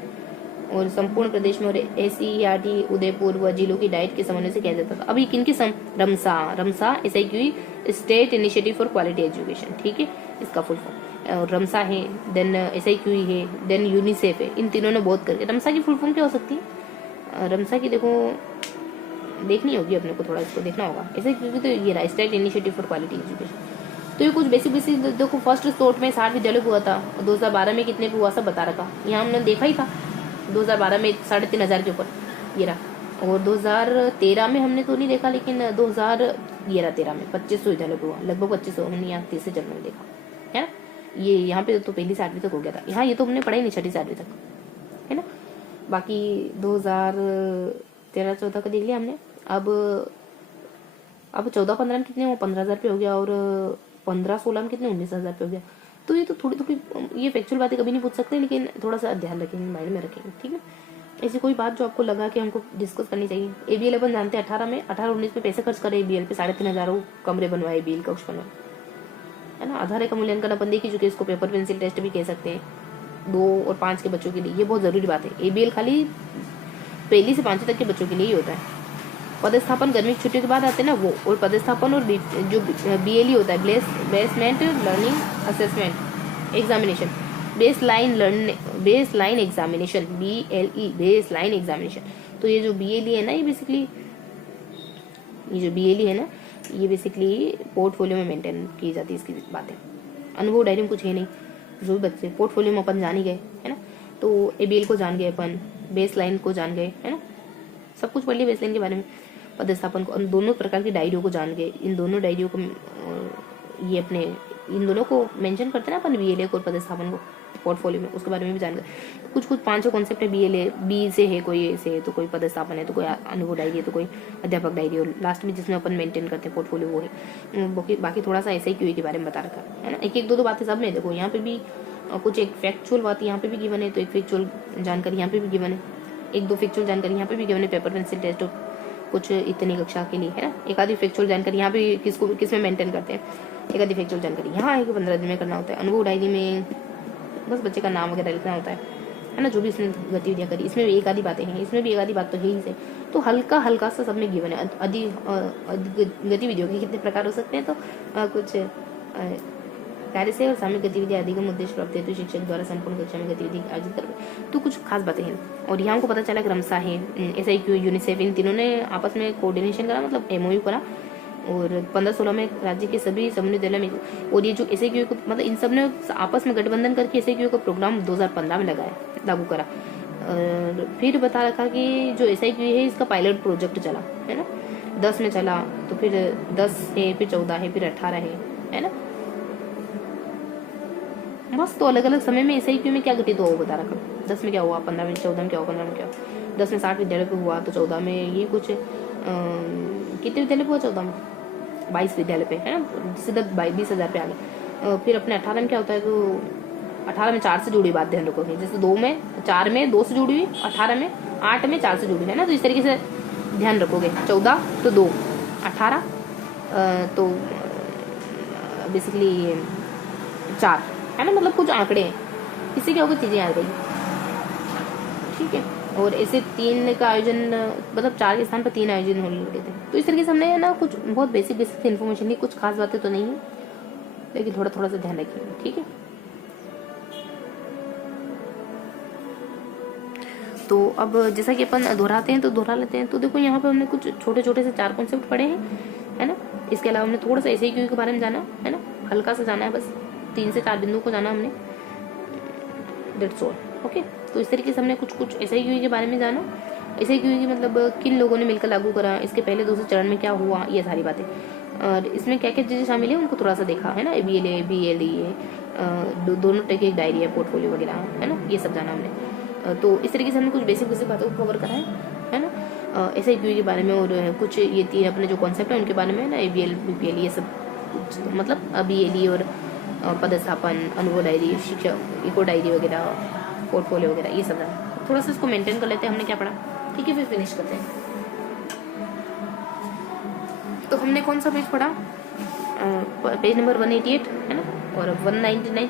और संपूर्ण प्रदेश में और SCERT उदयपुर व जिलों की डाइट के समन्वय से किया जाता था। अब ये किनकी रमसा रमसा SIQE state initiative for quality education, ठीक है, इसका फुल फॉर्म। और रमसा है, देन SIQE है, देन यूनिसेफ है, इन तीनों ने बहुत करके। रमसा की फुल फॉर्म क्या हो सकती है? रमसा की देखो देखनी होगी अपने को, थोड़ा इसको देखना होगा। SIQE तो ये रहा, state initiative for quality education. तो ये कुछ बेसिक देखो, फर्स्ट स्टोट में 60 विद्यालय हुआ था, 2012 में कितने पे हुआ सब बता रखा, यहाँ हमने देखा ही था। 2012 में 3,500 के ऊपर ये रहा, और 2013 में हमने तो नहीं देखा, लेकिन 2013 में 2500 विद्यालय पे हुआ, लगभग 2500 हमने यहाँ तीसरे चरण में देखा है ना। ये यहाँ पे तो पहली से 8वीं तक हो गया था, यहाँ ये तो हमने पढ़ा ही नहीं 6ठी से 8वीं तक, है ना। बाकी 2013-14 का देख लिया हमने। अब 14-15 में कितने हो, 15,000 पे हो गया, और 15-16 में कितने, 19,000 पे हो गया। तो ये तो थोड़ी ये फैक्चुअल बातें कभी नहीं पूछ सकते, लेकिन थोड़ा सा ध्यान रखेंगे, माइंड में रखेंगे, ठीक है। ऐसी कोई बात जो आपको लगा कि हमको डिस्कस करनी चाहिए। ABL अपन जानते हैं 18-19 में पैसे खर्च करे ABL पे, 3,500 कमरे बनवाए, ABL कक्ष बनवाए, है ना। आधार का मूल्यांकन अपन देख ही चुके, इसको पेपर पेंसिल टेस्ट भी कह सकते हैं 2 और 5 के बच्चों के लिए। ये बहुत जरूरी बात है, ABL खाली 1 से 5 तक के बच्चों के लिए ही होता है। पदस्थापन गर्मी की छुट्टियों के बाद आते हैं ना वो, और पदस्थापन और जो BLE होता है, basement learning assessment examination, base line examination, BLE base line examination. तो ये जो BLE है ना, ये बेसिकली पोर्टफोलियो में मेंटेन की जाती है, इसकी बातें। अनुभव डायरी में कुछ है नहीं, जो भी बच्चे पोर्टफोलियो में अपन जान ही गए, है ना। तो ABL को जान गए अपन, बेस लाइन को जान गए, है ना, सब कुछ पढ़ लिया बेस लाइन के बारे में। पदस्थापन को, दोनों प्रकार की डायरियों को जान गए। इन दोनों डायरियों को ये अपने इन दोनों को मेंशन करते हैं ना अपन, BLA को और पदस्थापन को पोर्टफोलियो में, उसके बारे में भी जान गए। कुछ 5 कॉन्सेप्ट है BLA, B से है कोई, से है तो कोई पदस्थापन है, तो कोई अनुभव डायरी है, तो कोई अध्यापक डायरी है, लास्ट में जिसमें अपन मेंटेन करते हैं पोर्टफोलियो वो है। बाकी थोड़ा सा SIQE के बारे में बता रखा है ना। एक दो बातें सब में देखो, यहाँ पे भी कुछ एक फैक्चुअल बात यहाँ पे भी गिवन है, तो एक फैक्चुअल जानकारी यहाँ पे भी गिवन है, 1-2 फैक्चुअल जानकारी यहाँ पे भी गिवन है, पेपर पेंसिल टेस्ट कुछ इतनी कक्षा के लिए, है ना। एक आधी फैक्चुअल जानकारी यहाँ पे किसमें मेंटेन करते हैं, एक आधी फैक्चुअल जानकारी यहाँ है कि 15 दिन में करना होता है। अनुभव डायरी में बस बच्चे का नाम वगैरह लिखना होता है ना, जो भी इसने गतिविधियाँ करी। इसमें भी एक आधी बातें हैं, इसमें भी एक आधी बात तो है ही से। तो हल्का सा सब में गिवन है। गतिविधियों के कितने प्रकार हो सकते हैं, तो कुछ कार्य से और सामूहिक गतिविधियाँ अधिगम उद्देश्य प्राप्त हेतु शिक्षक द्वारा संपूर्ण कक्षा में गतिविधि आयोजित कर, तो कुछ खास बातें हैं। और यहाँ हमको पता चला कि रमसा है, SIQE, यूनिसेफ, इन तीनों ने आपस में कोऑर्डिनेशन करा, मतलब MOU करा, और 15-16 में राज्य के सभी समन्वय विद्यालय में। और ये जो SIQE को, मतलब इन सब ने आपस में गठबंधन करके SIQE का प्रोग्राम 2015 में लागू करा। फिर बता रखा कि जो SIQE है इसका पायलट प्रोजेक्ट चला, है ना, 10 में चला, तो फिर 10 है, फिर 14 है, फिर 18 है ना। बस, तो अलग अलग समय में SIQE में क्या घटित हुआ वो बता रखा। 10 में क्या हुआ, 15 में, 14 में क्या हुआ, 15 में क्या हुआ। 10 में 60 विद्यालय पे हुआ, तो 14 में ये कुछ कितने विद्यालय पे हुआ, 14 में 22 विद्यालय पे, है ना, सीधा 20,000 पे आ गया। फिर अपने 18 में क्या होता है, तो 18 में 4 से जुड़ी बात ध्यान रखोगे, जैसे 2 में 4 में 2 से जुड़ी हुई, 18 में 8 में 4 से जुड़ी है ना, तो इस तरीके से ध्यान रखोगे। 14 तो 2, 18 तो बेसिकली 4, है ना, मतलब कुछ आंकड़े हैं, इससे क्या होगा, चीजें आ गई, ठीक है। और ऐसे 3 का आयोजन, मतलब 4 के स्थान पर 3 आयोजन होने लगे थे। तो इस तरीके से हमने ना कुछ बहुत बेसिक इन्फॉर्मेशन दी, कुछ खास बातें तो नहीं है, लेकिन थोड़ा सा ध्यान रखिए, ठीक है। तो अब जैसा कि अपन दोहराते हैं तो दोहरा लेते हैं। तो देखो यहाँ पे हमने कुछ छोटे से 4 कॉन्सेप्ट पढ़े हैं, है ना। इसके अलावा हमने थोड़ा सा SIQE के बारे में जाना, है ना, हल्का सा जाना है, बस 3 से 4 बिंदु को जाना हमने, दैट्स ऑल, ओके। तो इस तरीके से हमने कुछ SIQE के बारे में जाना। SIQE की मतलब किन लोगों ने मिलकर लागू करा, इसके पहले दूसरे चरण में क्या हुआ, ये सारी बातें, और इसमें क्या क्या चीज़ें शामिल है उनको थोड़ा सा देखा, है ना। BLA, BLE, दोनों टाइप की डायरी है, पोर्टफोलियो वगैरह, है ना, ये सब जाना हमने। तो इस तरीके से हमने कुछ बेसिक बातों को कवर करा है ना, SIQE के बारे में। और कुछ ये 3 अपने जो कॉन्सेप्ट है उनके बारे में, ना, ABL, BPL, ये सब कुछ, मतलब BLE और पदस्थापन, अनुभव डायरी, शिक्षा इको डायरी वगैरह, पोर्टफोलियो वगैरह, ये सब है। थोड़ा सा इसको मेंटेन कर लेते हैं, हमने क्या पढ़ा, ठीक है, फिर फिनिश करते हैं। तो हमने कौन सा पेज पढ़ा, पेज नंबर 188, है ना, और 199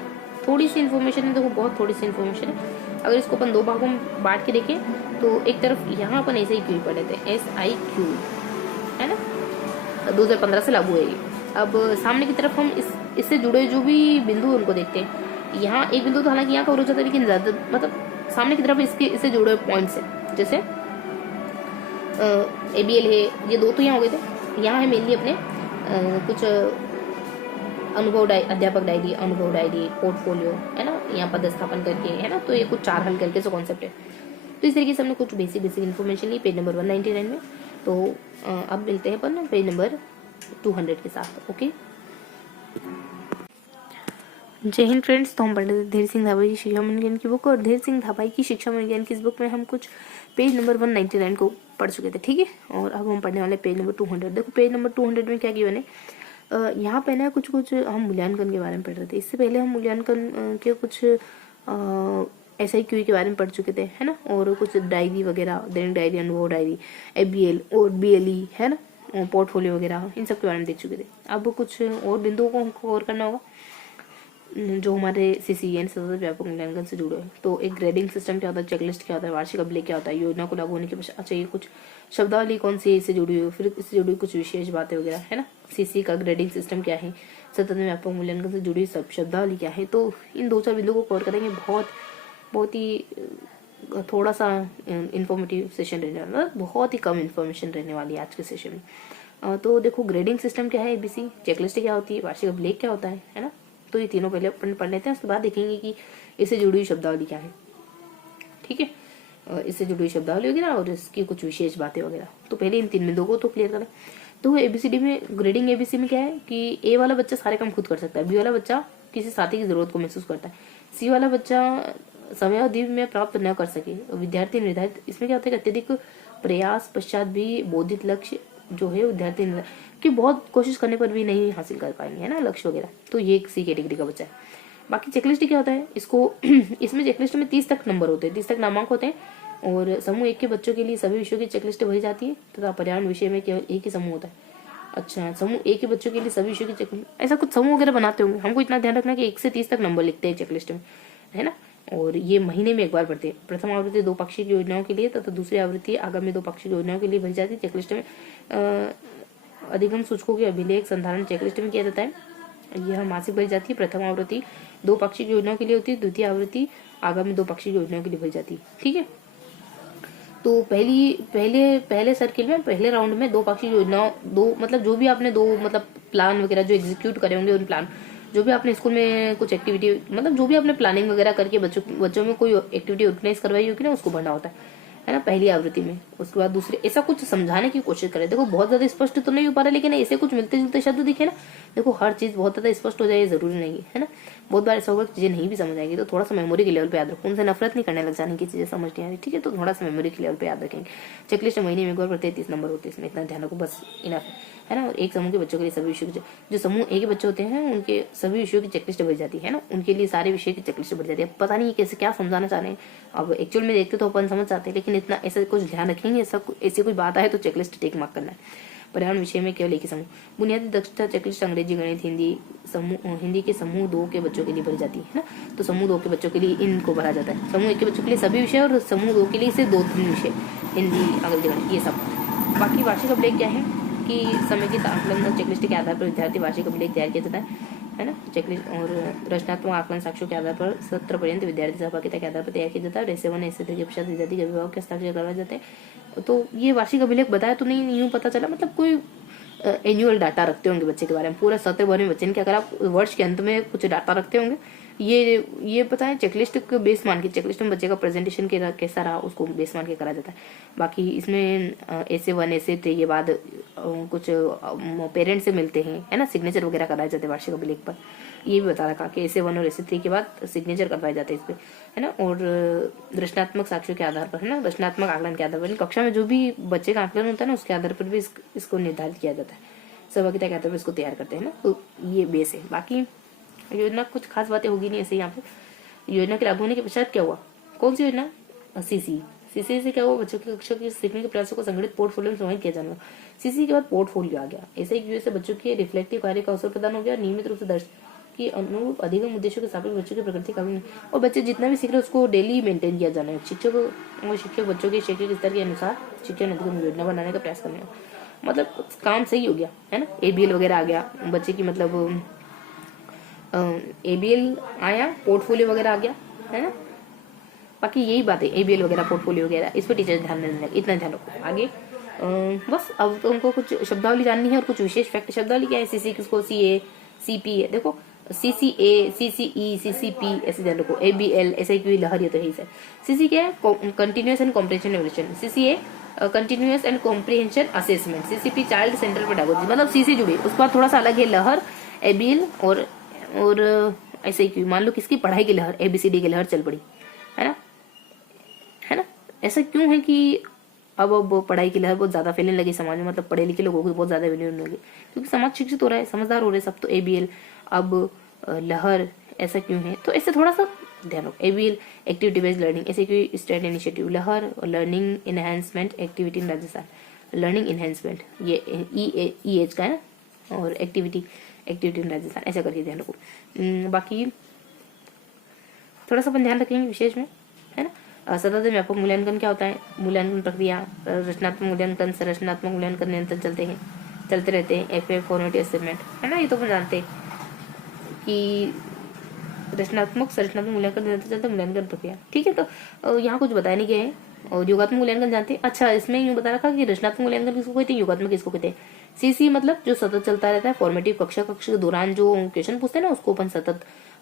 थोड़ी सी इन्फॉर्मेशन है, देखो बहुत थोड़ी सी इन्फॉर्मेशन है। अगर इसको अपन दो भागों में बांट के देखें तो एक तरफ यहाँ अपन ऐसे ही क्यू पढ़ लेते हैं, SIQ, है ना, 2015 से लागू है ये। अब सामने की तरफ हम इससे जुड़े जो भी बिंदु उनको देखते हैं। यहाँ एक बिंदु तो हालांकि यहाँ कवर हो जाता है, लेकिन ज्यादा मतलब सामने की तरफ इससे जुड़े पॉइंट्स है, जैसे ABL है, ये दो तो यहाँ हो गए थे। यहाँ है मेनली अपने कुछ अनुभव अध्यापक डायरी, अनुभव डायरी, पोर्टफोलियो, है ना, यहाँ पदस्थापन करके, है ना, तो ये कुछ 4 हल करके जो कॉन्सेप्ट है। तो इस तरीके से हमने कुछ बेसिक इन्फॉर्मेशन ली पेज नंबर 199 में। तो अब मिलते हैं अपन पेज नंबर 200 के साथ। ओके, जय हिंद फ्रेंड्स। तो हम पढ़ रहे थे धीर सिंह धाबाई की शिक्षा विज्ञान की बुक, और धीर सिंह धाबाई की शिक्षा विज्ञान की इस बुक में हम कुछ पेज नंबर 199 को पढ़ चुके थे, ठीक है। और अब हम पढ़ने वाले पेज नंबर 200। देखो पेज नंबर 200 में क्या किया मैंने, यहाँ पे ना कुछ हम मूल्यांकन के बारे में पढ़ रहे थे। इससे पहले हम मूल्यांकन के कुछ SIQ के बारे में पढ़ चुके थे, है ना, और कुछ डायरी वगैरह, दैनिक डायरी, अनुभव डायरी, ABL और BLE, है ना, पोर्टफोलियो वगैरह, इन सब के बारे में देख चुके थे। अब कुछ और बिंदुओं को हमको और करना होगा जो हमारे CCEN सतत व्यापक मूल्यांकन से जुड़े हैं। तो एक ग्रेडिंग सिस्टम क्या होता है, चेकलिस्ट क्या होता है, वार्षिक अभिलेख क्या होता है, योजना को लागू होने के पश्चात, अच्छा ये कुछ शब्दावली कौन सी है इससे जुड़ी हुई, फिर इससे जुड़ी कुछ विशेष बातें वगैरह, है ना, CC का ग्रेडिंग सिस्टम क्या है, सतत व्यापक मूल्यांकन से जुड़ी सब शब्दावली क्या है। तो इन 2-4 बिंदुओं को कवर करेंगे। बहुत ही थोड़ा सा इन्फॉर्मेटिव सेशन रहने वाला, बहुत ही कम इन्फॉर्मेशन रहने वाली है आज के सेशन में। तो देखो ग्रेडिंग सिस्टम क्या है, ABC, चेकलिस्ट क्या होती है, वार्षिक अभिलेख क्या होता है ना, तो ये तीनों पहले अपन पढ़ लेते हैं, उसके बाद देखेंगे कि इससे जुड़ी हुई शब्दावली क्या है, ठीक है, इससे जुड़ी हुई शब्दावली वगैरह और इसकी कुछ विशेष बातें वगैरह। तो पहले इन 3 बिंदुओं को तो क्लियर करें। तो ABCD में ग्रेडिंग ABC में क्या है कि A वाला बच्चा सारे काम खुद कर सकता है, B वाला बच्चा किसी साथी की जरूरत को महसूस करता है, C वाला बच्चा समयावधि में प्राप्त न कर सके, विद्यार्थी निर्धारित, इसमें क्या होता है कि अत्यधिक प्रयास पश्चात भी बोधित लक्ष्य जो है विद्यार्थी कि बहुत कोशिश करने पर भी नहीं हासिल कर पाएंगे, है ना, लक्ष्य वगैरह। तो ये एक C कैटेगरी का बच्चा है। बाकी चेकलिस्ट क्या होता है, इसको इसमें चेकलिस्ट में 30 तक नंबर होते हैं, 30 तक नामांक होते हैं, और समूह 1 के बच्चों के लिए सभी विषयों की चेकलिस्ट भरी जाती है तथा पर्यावरण विषय में केवल एक ही समूह होता है। अच्छा, समूह 1 के बच्चों के लिए सभी विषयों की चेकलिस्ट, ऐसा कुछ समूह वगैरह बनाते होंगे। हमको इतना ध्यान रखना कि 1 से 30 तक नंबर लिखते हैं चेकलिस्ट में, है ना, और ये महीने में एक बार पढ़ते हैं। प्रथम आवृत्ति 2 पाक्षिक योजनाओं के लिए तथा दूसरी आवृत्ति आगामी 2 पाक्षिक योजनाओं के लिए भरी जाती है। चेकलिस्ट में अधिगम सूचकों के अभिलेख संधारण चेकलिस्ट में किया जाता है। यह मासिक भरी जाती है। प्रथम आवृत्ति 2 पाक्षिक योजनाओं के लिए होती है, द्वितीय आवृत्ति आगामी 2 पाक्षिक योजनाओं के लिए भरी जाती है, ठीक है। तो पहले सर्किल में, पहले राउंड में 2 पाक्षिक योजनाओं, 2 मतलब जो भी आपने 2 मतलब प्लान वगैरह जो एग्जीक्यूट करे होंगे, उन प्लान जो भी आपने स्कूल में कुछ एक्टिविटी मतलब जो भी आपने प्लानिंग वगैरह करके बच्चों में कोई एक्टिविटी ऑर्गेनाइज करवाई होगी ना, उसको भरना होता है ना, पहली आवृत्ति में। उसके बाद दूसरे, ऐसा कुछ समझाने की कोशिश करें। देखो बहुत ज्यादा स्पष्ट तो नहीं हो पा रहा, लेकिन ऐसे कुछ मिलते जुलते शब्द दिखे ना, देखो हर चीज बहुत ज्यादा स्पष्ट हो जाए जरूरी नहीं है ना। बहुत बार ऐसा होगा चीजें नहीं भी समझ आएगी, तो थोड़ा सा मेमोरी के लेवल पे याद रखो, उनसे नफरत नहीं करने लग जाने की, चीजें समझ नहीं आ रही, ठीक है, तो थोड़ा सा मेमोरी के लेवल पे याद रखेंगे। चेकलिस्ट महीने में एक बार 30 नंबर होते हैं, इसमें इतना ध्यान रखो, बस इनफ है ना। और एक समूह के बच्चों के लिए सभी विषयों की, जो समूह A के बच्चे होते हैं उनके सभी विषयों की चेकलिस्ट भरी जाती है ना, उनके लिए सारे विषय की चेकलिस्ट भरी जाती है। पता नहीं कैसे क्या समझाना चाह रहे हैं, अब एक्चुअल में देखते तो अपन समझ जाते हैं, लेकिन इतना ऐसा कुछ ध्यान रखेंगे, ऐसी कोई बात आए तो चेकलिस्ट टिक मार्क करना है। पर्यावरण विषय में केवल एक ही समूह, बुनियादी दक्षता चेकलिस्ट अंग्रेजी, गणित, हिंदी के समूह 2 के बच्चों के लिए भरी जाती है ना। तो समूह 2 के बच्चों के लिए इनको भरा जाता है, समूह 1 के बच्चों के लिए सभी विषय और समूह 2 के लिए से 2-3 विषय, हिंदी, अंग्रेजी, गणित, ये सब। बाकी वार्षिक अभिलेख क्या है कि समेकित आकलन चेकलिस्ट के आधार पर विद्यार्थी वार्षिक अभिलेख तैयार किया जाता है ना। चेकलिस्ट और रचनात्मक आकलन साक्ष्यों के आधार पर सत्र पर्यंत विद्यार्थी सहभागिता के आधार पर तैयार किया जाता है। ऐसे 1 ऐसे के पश्चात विद्यार्थी के अभिभावक के हस्ताक्षर करवाए जाते हैं। तो ये वार्षिक अभिलेख बताया तो नहीं, यूं पता चला, मतलब कोई एनुअल डाटा रखते होंगे बच्चे के बारे में, पूरा सत्र भर में बच्चे ने क्या करा, वर्ष के अंत में कुछ डाटा रखते होंगे, ये पता है। चेकलिस्ट को बेस मान के, चेकलिस्ट में बच्चे का प्रेजेंटेशन कैसा रहा उसको बेस मान के करा जाता है। बाकी इसमें ऐसे 1 ऐसे 3 के बाद कुछ पेरेंट्स से मिलते हैं, है ना, सिग्नेचर वगैरह कराए जाते हैं वार्षिक अभिलेख पर। ये भी बता रखा कि ऐसे 1 और ऐसे 3 के बाद सिग्नेचर करवाए जाते हैं इस पे, है ना। और रचनात्मक साक्ष्यों के आधार पर, है ना, रचनात्मक आकलन के आधार पर, कक्षा में जो भी बच्चे का आकलन होता है ना, उसके आधार पर भी इसको निर्धारित किया जाता है, सहभागिता के आधार पर इसको तैयार करते हैं ना। तो ये बेस है। बाकी योजना कुछ खास बातें होगी नहीं ऐसे यहाँ पे। योजना के लागू होने के पश्चात क्या हुआ, कौन सी योजना, सीसी से क्या हुआ, बच्चों की कक्षा के सीखने के प्रयासों को संगठित पोर्टफोलियो में समाहित किया जाना। सीसी के बाद पोर्टफोलियो आ गया, ऐसे एक से बच्चों के रिफ्लेक्टिव कार्य का अवसर प्रदान हो गया, नियमित रूप से दर्ज के अनुरूप अधिगम उद्देश्यों के सापेक्ष बच्चों की प्रकृति काफी, और बच्चे जितना भी सीख रहे हैं उसको डेली मेंटेन किया जाना है। शिक्षक बच्चों के शैक्षिक स्तर के अनुसार शिक्षण अधिगम योजना बनाने का प्रयास करना है। मतलब काम सही हो गया है ना, ABL वगैरह आ गया बच्चे की, मतलब ABL आया, पोर्टफोलियो वगैरह आ गया है ना। बाकी यही बात है, ABL वगैरह पोर्टफोलियो वगैरह, इस पर टीचर ध्यान देने लगे, इतना ध्यान रखो। आगे बस अब तो उनको कुछ शब्दावली जाननी है और कुछ विशेष फैक्ट। शब्दावली क्या है, CC किसको CA CP है, देखो CCA CCE CCP ऐसे ध्यान रखो। ABL SIQ लहर, ये तो यही है। CC क्या है, continuous and comprehension evolution. CCA continuous and comprehension assessment. CCP child centre pedagogy, मतलब C से जुड़ी। उसके बाद थोड़ा सा अलग है लहर, ABL और SIQ। मान लो किसकी पढ़ाई की लहर, ABCD की लहर चल पड़ी है ना, है ना। ऐसा क्यों है कि अब पढ़ाई की लहर बहुत ज्यादा फैलने लगी समाज में, मतलब पढ़े लिखे लोगों को बहुत ज्यादा वैल्यू होने लगी, क्योंकि समाज शिक्षित हो रहा है, समझदार हो रहे हैं सब। तो ABL अब लहर, ऐसा क्यों है, तो इससे थोड़ा सा ध्यान रखो। ABL activity based learning, SIQ state initiative. Lahar learning enhancement activity in Rajasthan, learning enhancement ये EH का है ना, और एक्टिविटी इन राजस्थान, ऐसा करके ध्यान रखो। बाकी थोड़ा सा अपन ध्यान रखेंगे विशेष में, है ना। सतत व्यापक मूल्यांकन क्या होता है, मूल्यांकन प्रक्रिया, रचनात्मक मूल्यांकन, संरचनात्मक मूल्यांकन निरंतर चलते रहते हैं। FA फॉर्मेटिव असेसमेंट, है ना, ये तो अपन जानते हैं कि रचनात्मक संरचनात्मक मूल्यांकन निरंतर चलते मूल्यांकन प्रक्रिया, ठीक है। तो यहाँ कुछ बताया नहीं गया है। और योगात्मक मूल्यांकन जानते हैं, अच्छा इसमें यूँ बता रखा कि रचनात्मक मूल्यांकन किसको कहते हैं, योगात्मक किसको कहते हैं। CC मतलब जो सतत चलता रहता है, फॉर्मेटिव कक्षा के दौरान जो क्वेश्चन पूछते हैं ना,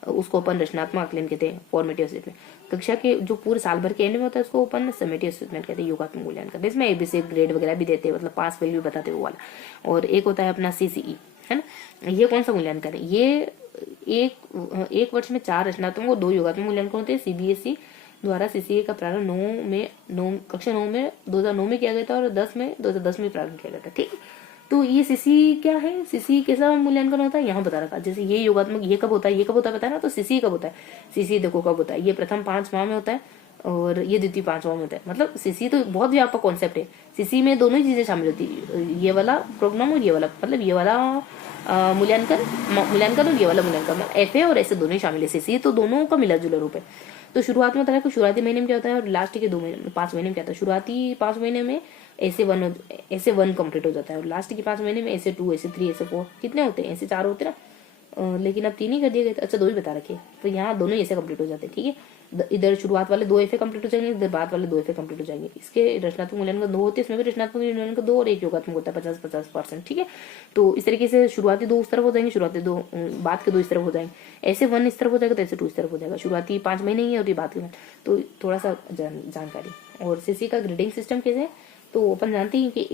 उसको अपन रचनात्मक आकलन कहते हैं, फॉर्मेटिव असेसमेंट। कक्षा के जो पूरे साल भर के एंड में होता है उसको अपन समेटिव असेसमेंट कहते हैं, योगात्मक मूल्यांकन। इसमें ABC ग्रेड वगैरह भी देते हैं, मतलब पास वैल्यू बताते हैं वो वाला। और एक होता है अपना CCE, है ना। ये कौन सा मूल्यांकन है, ये एक वर्ष में 4 रचनात्मक और 2 योगात्मक मूल्यांकन होते हैं। CBSE द्वारा CCA का प्रारंभ कक्षा 9 में 2009 में किया गया था, और 2010 में प्रारंभ किया गया था, ठीक है। तो ये CC क्या है, CC कैसा मूल्यांकन होता है, यहाँ बता रखा। जैसे ये योगात्मक, ये कब होता है, पता है ना। तो CC कब होता है, CC देखो कब होता है, ये प्रथम 5 माह में होता है, और ये द्वितीय 5 माह में होता है। मतलब CC तो बहुत व्यापक कॉन्सेप्ट है। CC में दोनों ही चीजें शामिल होती है, ये वाला प्रोग्राम और ये वाला, मतलब ये वाला मूल्यांकन और ये वाला मूल्यांकन, FA और ऐसे दोनों ही शामिल है। CC तो दोनों का मिला जुला रूप है। तो शुरुआत में बताया कि शुरुआती महीने में क्या होता है, और लास्ट के 5 महीने में क्या होता है। शुरुआती 5 महीने में ऐसे 1 कंप्लीट हो जाता है, और लास्ट के 5 महीने में ऐसे 2 ऐसे 3 ऐसे 4 कितने होते हैं, ऐसे 4 होते हैं ना। लेकिन अब 3 ही कर दिए गए, अच्छा 2 ही बता रखे, तो यहाँ दोनों ही ऐसे कंप्लीट हो जाते हैं, ठीक है। इधर शुरुआत वाले 2 FA कंप्लीट हो जाएंगे, इधर बाद वाले 2 FA कंप्लीट हो जाएंगे। इसके रचनात्मक मूल्यांकन 2 होते हैं, इसमें भी रचनात्मक मूल्यांकन 2 और 1 योगात्मक होता है, 50-50%, ठीक है। तो इस तरीके से शुरुआती 2 उस तरफ हो जाएंगे, शुरुआती 2 बाद के 2 इस तरफ हो जाएंगे। ऐसे 1 इस तरफ हो जाएगा, तो ऐसे 2 इस तरफ हो जाएगा। शुरुआती 5 महीने ही है और ये बाद के, तो थोड़ा सा जानकारी। और CC का ग्रेडिंग सिस्टम कैसे है, तो अपन जानते हैं कि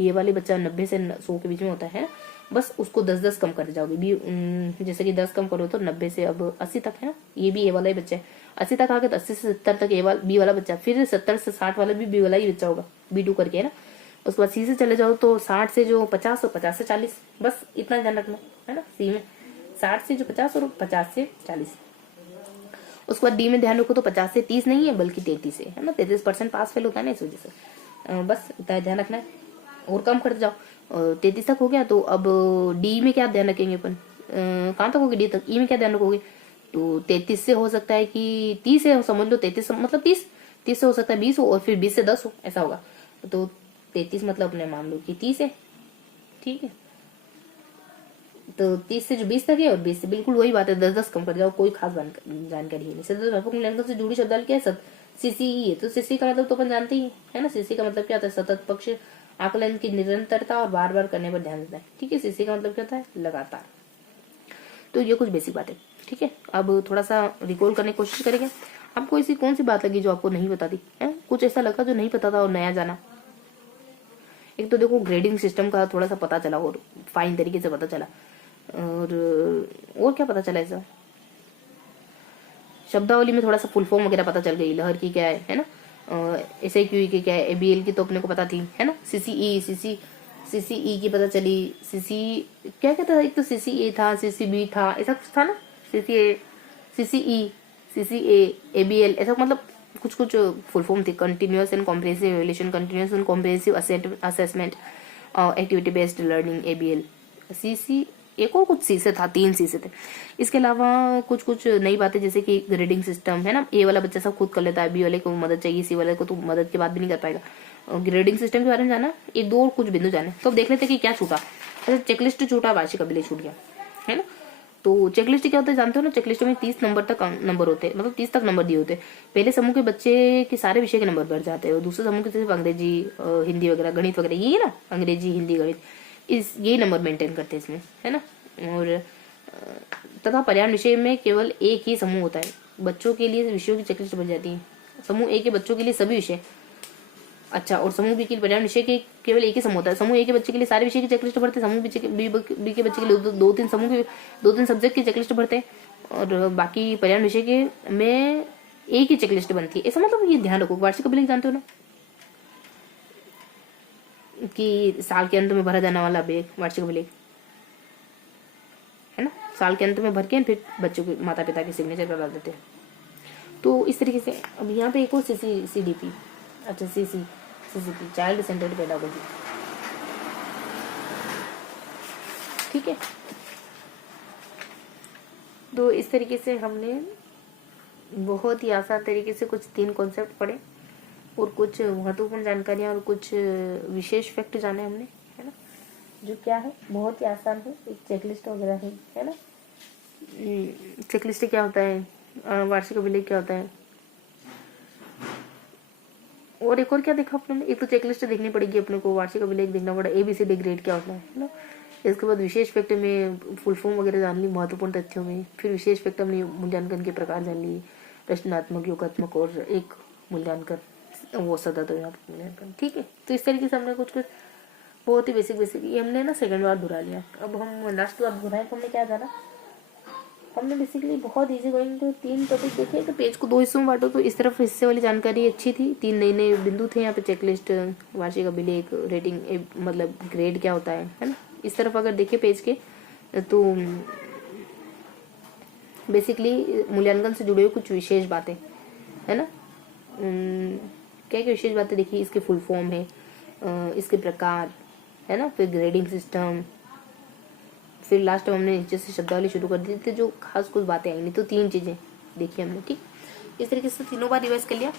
ए वाले बच्चा 90 से 100 के बीच में होता है, बस उसको 10-10 कम करते जाओगे। जैसे कि 10 कम करो तो 90 से अब 80 तक, है ना। ये भी A वाला ही बच्चा है, 80 तक आ गया, तो 80 से 70 तक B वाला बच्चा, फिर 70 से 60 वाला भी B वाला ही बच्चा होगा, B2 करके, है ना। उसके बाद C से चले जाओ तो 60 से जो 50 और 50 से 40, बस इतना ध्यान रखना, है ना। C में 60 से जो 50 और 50 से 40। उसके बाद D में ध्यान रखो तो 50 से 30 नहीं है, बल्कि 33 है ना। 33% पास फेल होता है ना, इस वजह से बस इतना ध्यान रखना है, और कम करते जाओ। 33 तक हो गया, तो अब D में क्या ध्यान रखेंगे अपन, कहाँ तक होगी D तक। E में क्या ध्यान रखोगे, तो 33 से हो सकता है कि 30 है, समझ लो 33 मतलब 30 से हो सकता है 20 हो, और फिर 20 से 10 हो, ऐसा होगा। तो 33 मतलब अपने मान लो कि 30 है, ठीक है। तो 30 से जो 20 तक है, और 20 से बिल्कुल वही बात है, 10-10 कम कर जाओ, कोई खास जानकारी है नहीं। सतत व्यापक मूल्यांकन से जुड़ी शब्दावली क्या है, CCE है। तो CC का मतलब तो अपन जानते ही है ना। CC का मतलब क्या होता है, सतत पक्ष आकलन की निरंतरता और बार बार करने पर ध्यान देता है, ठीक है। CC का मतलब क्या होता है, लगातार। तो ये कुछ बेसिक बात है, ठीक है। अब थोड़ा सा रिकॉल करने की कोशिश करेंगे। आपको ऐसी कौन सी बात लगी जो आपको नहीं पता थी, है कुछ ऐसा लगा जो नहीं पता था और नया जाना। एक तो देखो ग्रेडिंग सिस्टम का थोड़ा सा पता चला, और फाइन तरीके से पता चला, और क्या पता चला ऐसा, शब्दावली में थोड़ा सा फुल फॉर्म वगैरह पता चल गई, लहर की क्या है ना। SIQ की क्या है, ABL की तो अपने को पता थी, है ना। CCE की पता चली। CC क्या कहता था, एक तो CCA था, CCB था, ऐसा कुछ था ना। CCE CCA ABL, ऐसा मतलब कुछ फुल फॉर्म थी। Continuous and comprehensive evaluation, continuous and comprehensive assessment, activity based learning ABL। CC एक और कुछ सी से था, 3 सी से थे। इसके अलावा कुछ कुछ नई बातें जैसे कि ग्रेडिंग सिस्टम है ना, ए वाला बच्चा सब खुद कर लेता है, बी वाले को मदद चाहिए, सी वाले को तो मदद की बात भी नहीं कर पाएगा। ग्रेडिंग सिस्टम के बारे में जाना, एक दो और कुछ बिंदु जाने। तो अब देख लेते कि क्या छूटा। अच्छा, चेकलिस्ट छूटा, वार्षिक अभिलेख छूट गया, है ना। तो चेकलिस्ट क्या होता है जानते हो ना, चेकलिस्ट में 30 नंबर तक नंबर होते हैं, मतलब 30 तक नंबर दिए होते हैं। पहले समूह के बच्चे के सारे विषय के नंबर बढ़ जाते हैं और दूसरे समूह के सिर्फ अंग्रेजी, हिंदी वगैरह, गणित वगैरह, ये ना अंग्रेजी, हिंदी, गणित, ये नंबर मेंटेन करते हैं इसमें, है ना। और तथा पर्यावरण विषय में केवल एक ही समूह होता है। बच्चों के लिए विषयों की चेकलिस्ट बन जाती है। समूह ए के बच्चों के लिए सभी विषय, अच्छा, और समूह बी के पर्यावरण विषय के केवल एक ही समूह होता है। समूह ए के बच्चे के लिए सारे विषय की चेकलिस्ट भरते हैं, समूह बी के बच्चे के लिए दो तीन सब्जेक्ट की चेकलिस्ट भरते हैं, और बाकी पर्यावरण विषय के में एक ही चेकलिस्ट बनती है। ऐसा मतलब ये ध्यान रखो, वार्षिक अभिलेख जानते हो ना कि साल के अंत में भरा जाने वाला अभिलेख, वार्षिक अभिलेख, है ना। साल के अंत में भर के फिर बच्चों के माता पिता के सिग्नेचर करवा देते हैं। तो इस तरीके से अब यहाँ पे एक और CCDP, अच्छा CCP, चाइल्ड सेंटर्ड पेडागोजी, ठीक है। तो इस तरीके से हमने बहुत ही आसान तरीके से कुछ 3 कॉन्सेप्ट पढ़े और कुछ महत्वपूर्ण जानकारियां और कुछ विशेष फैक्ट जाने हमने, है ना, जो क्या है बहुत ही आसान है, एक चेकलिस्ट वगैरह है ना। चेकलिस्ट क्या होता है, वार्षिक अभिलेख क्या होता है, और एक और क्या देखा अपने, एक तो चेकलिस्ट देखनी पड़ेगी अपने को, वार्षिक अभिलेख देखना पड़ा, ABCD ग्रेड क्या होता है ना। इसके बाद विशेष फैक्ट में फुल फॉर्म वगैरह जान ली महत्वपूर्ण तथ्यों में, फिर विशेष फैक्ट हमने मूल्यांकन के प्रकार जान लिए, रचनात्मक, योगात्मक और एक मूल्यांकन, वो सतत मूल्यांकन, ठीक है। तो इस तरीके से हमने कुछ बहुत ही बेसिक ये हमने ना सेकंड बार दोहरा लिया। अब हम लास्ट बार दोहराए तो हमने क्या जाना, हमने बेसिकली बहुत इजी गोइंग तो 3 टॉपिक देखे। तो पेज को 2 हिस्सों में बांटो, तो इस तरफ हिस्से वाली जानकारी अच्छी थी, 3 नए बिंदु थे यहाँ पे, चेकलिस्ट, वार्षिक अभिलेख, रेटिंग, मतलब ग्रेड क्या होता है ना। इस तरफ अगर देखे पेज के तो बेसिकली मूल्यांकन से जुड़े हुए कुछ विशेष बातें, है ना। क्या क्या विशेष बातें देखी, इसके फुल फॉर्म है, इसके प्रकार, है ना, फिर ग्रेडिंग सिस्टम, फिर लास्ट में हमने नीचे से शब्दावली शुरू कर दी थी, जो खास कुछ बातें आई नहीं, तो 3 चीजें देखी हमने, ठीक। इस तरीके से 3 बार रिवाइज कर लिया।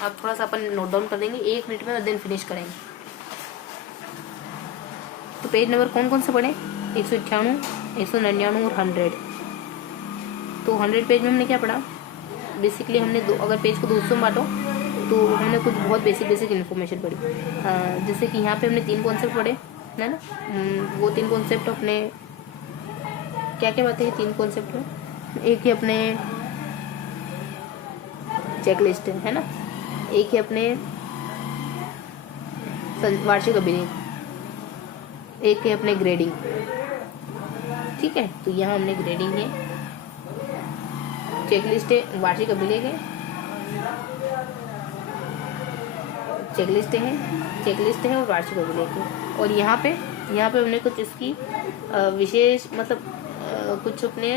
अब थोड़ा सा अपन नोट डाउन कर देंगे 1 मिनट में और देन फिनिश करेंगे। तो पेज नंबर कौन कौन से पढ़े, 198, 199 और 100। तो 100 पेज में हमने क्या पढ़ा, बेसिकली हमने अगर पेज को 2 हिस्सों में बांटो तो हमने कुछ बहुत बेसिक इन्फॉर्मेशन पढ़ी। जैसे कि यहाँ पे हमने 3 कॉन्सेप्ट पढ़े, है ना। वो 3 कॉन्सेप्ट अपने क्या क्या बातें हैं 3 कॉन्सेप्ट में, एक ही अपने चेकलिस्ट है ना, एक ही अपने वार्षिक अभिलेख, एक है अपने ग्रेडिंग, ठीक है। तो यहाँ हमने ग्रेडिंग है, चेकलिस्ट है, वार्षिक अभिलेख है, चेकलिस्ट है और वार्षिक अभिलेख है। और यहाँ पे हमने कुछ इसकी विशेष मतलब कुछ अपने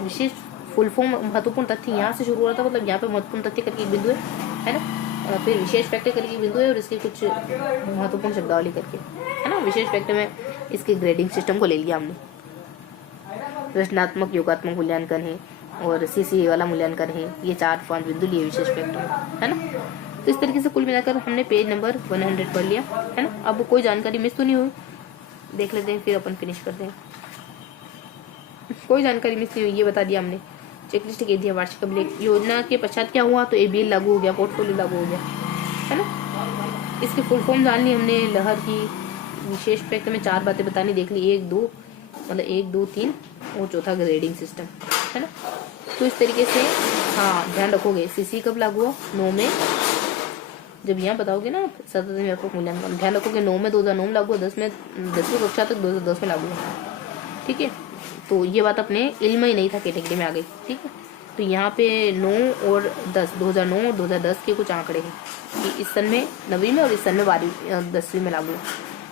विशेष फुल फॉर्म महत्वपूर्ण तथ्य यहाँ से शुरू हो रहा था, मतलब यहाँ पे महत्वपूर्ण तथ्य करके एक बिंदु है ना, फिर विशेष फैक्टर करके एक बिंदु है और इसके कुछ महत्वपूर्ण शब्दावली करके, है ना। विशेष फैक्टर में इसके ग्रेडिंग सिस्टम को ले लिया हमने, रचनात्मक, योगात्मक मूल्यांकन है और CCA वाला मूल्यांकन है, ये 4-5 बिंदु लिए विशेष फैक्टर, है ना। तो इस तरीके से कुल मिलाकर हमने पेज नंबर 100 पढ़ लिया, है ना। अब कोई जानकारी मिस तो नहीं हुई, देख लेते हैं फिर अपन फिनिश करते हैं। कोई जानकारी मिस नहीं हुई, ये बता दिया हमने। चेकलिस्ट कह दिया, वार्षिक अभिलेख, योजना के पश्चात क्या हुआ, तो ABL लागू हो गया, पोर्टफोलियो लागू हो गया, है ना। इसके फुल फॉर्म जान ली हमने, लहर की विशेष फैक्ट में 4 बातें बतानी देख ली, 1 2 मतलब 1 2 3 और चौथा ग्रेडिंग सिस्टम, है ना। तो इस तरीके से हाँ ध्यान रखोगे, CC कब लागू हुआ, 9 में, जब यहाँ बताओगे ना सतत व्यापक मूल्यांकन, ध्यान रखोगे 9 में 2009 में लागू हुआ, 10वीं कक्षा तक 2010 में लागू हुआ, ठीक है। तो ये बात अपने इल्म ही नहीं था, कैटेगरी में आ गई, ठीक है। तो यहाँ पे 9 और 10, 2009 और 2010 के कुछ आंकड़े हैं कि इस सन में 9वीं में और इस सन में 12वीं 10वीं में लागू हुआ,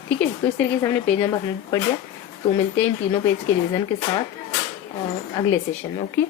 ठीक है। तो इस तरीके से हमने पेज नंबर 100 पढ़ लिया। तो मिलते हैं इन तीनों पेज के रिवीजन के साथ अगले सेशन में, ओके।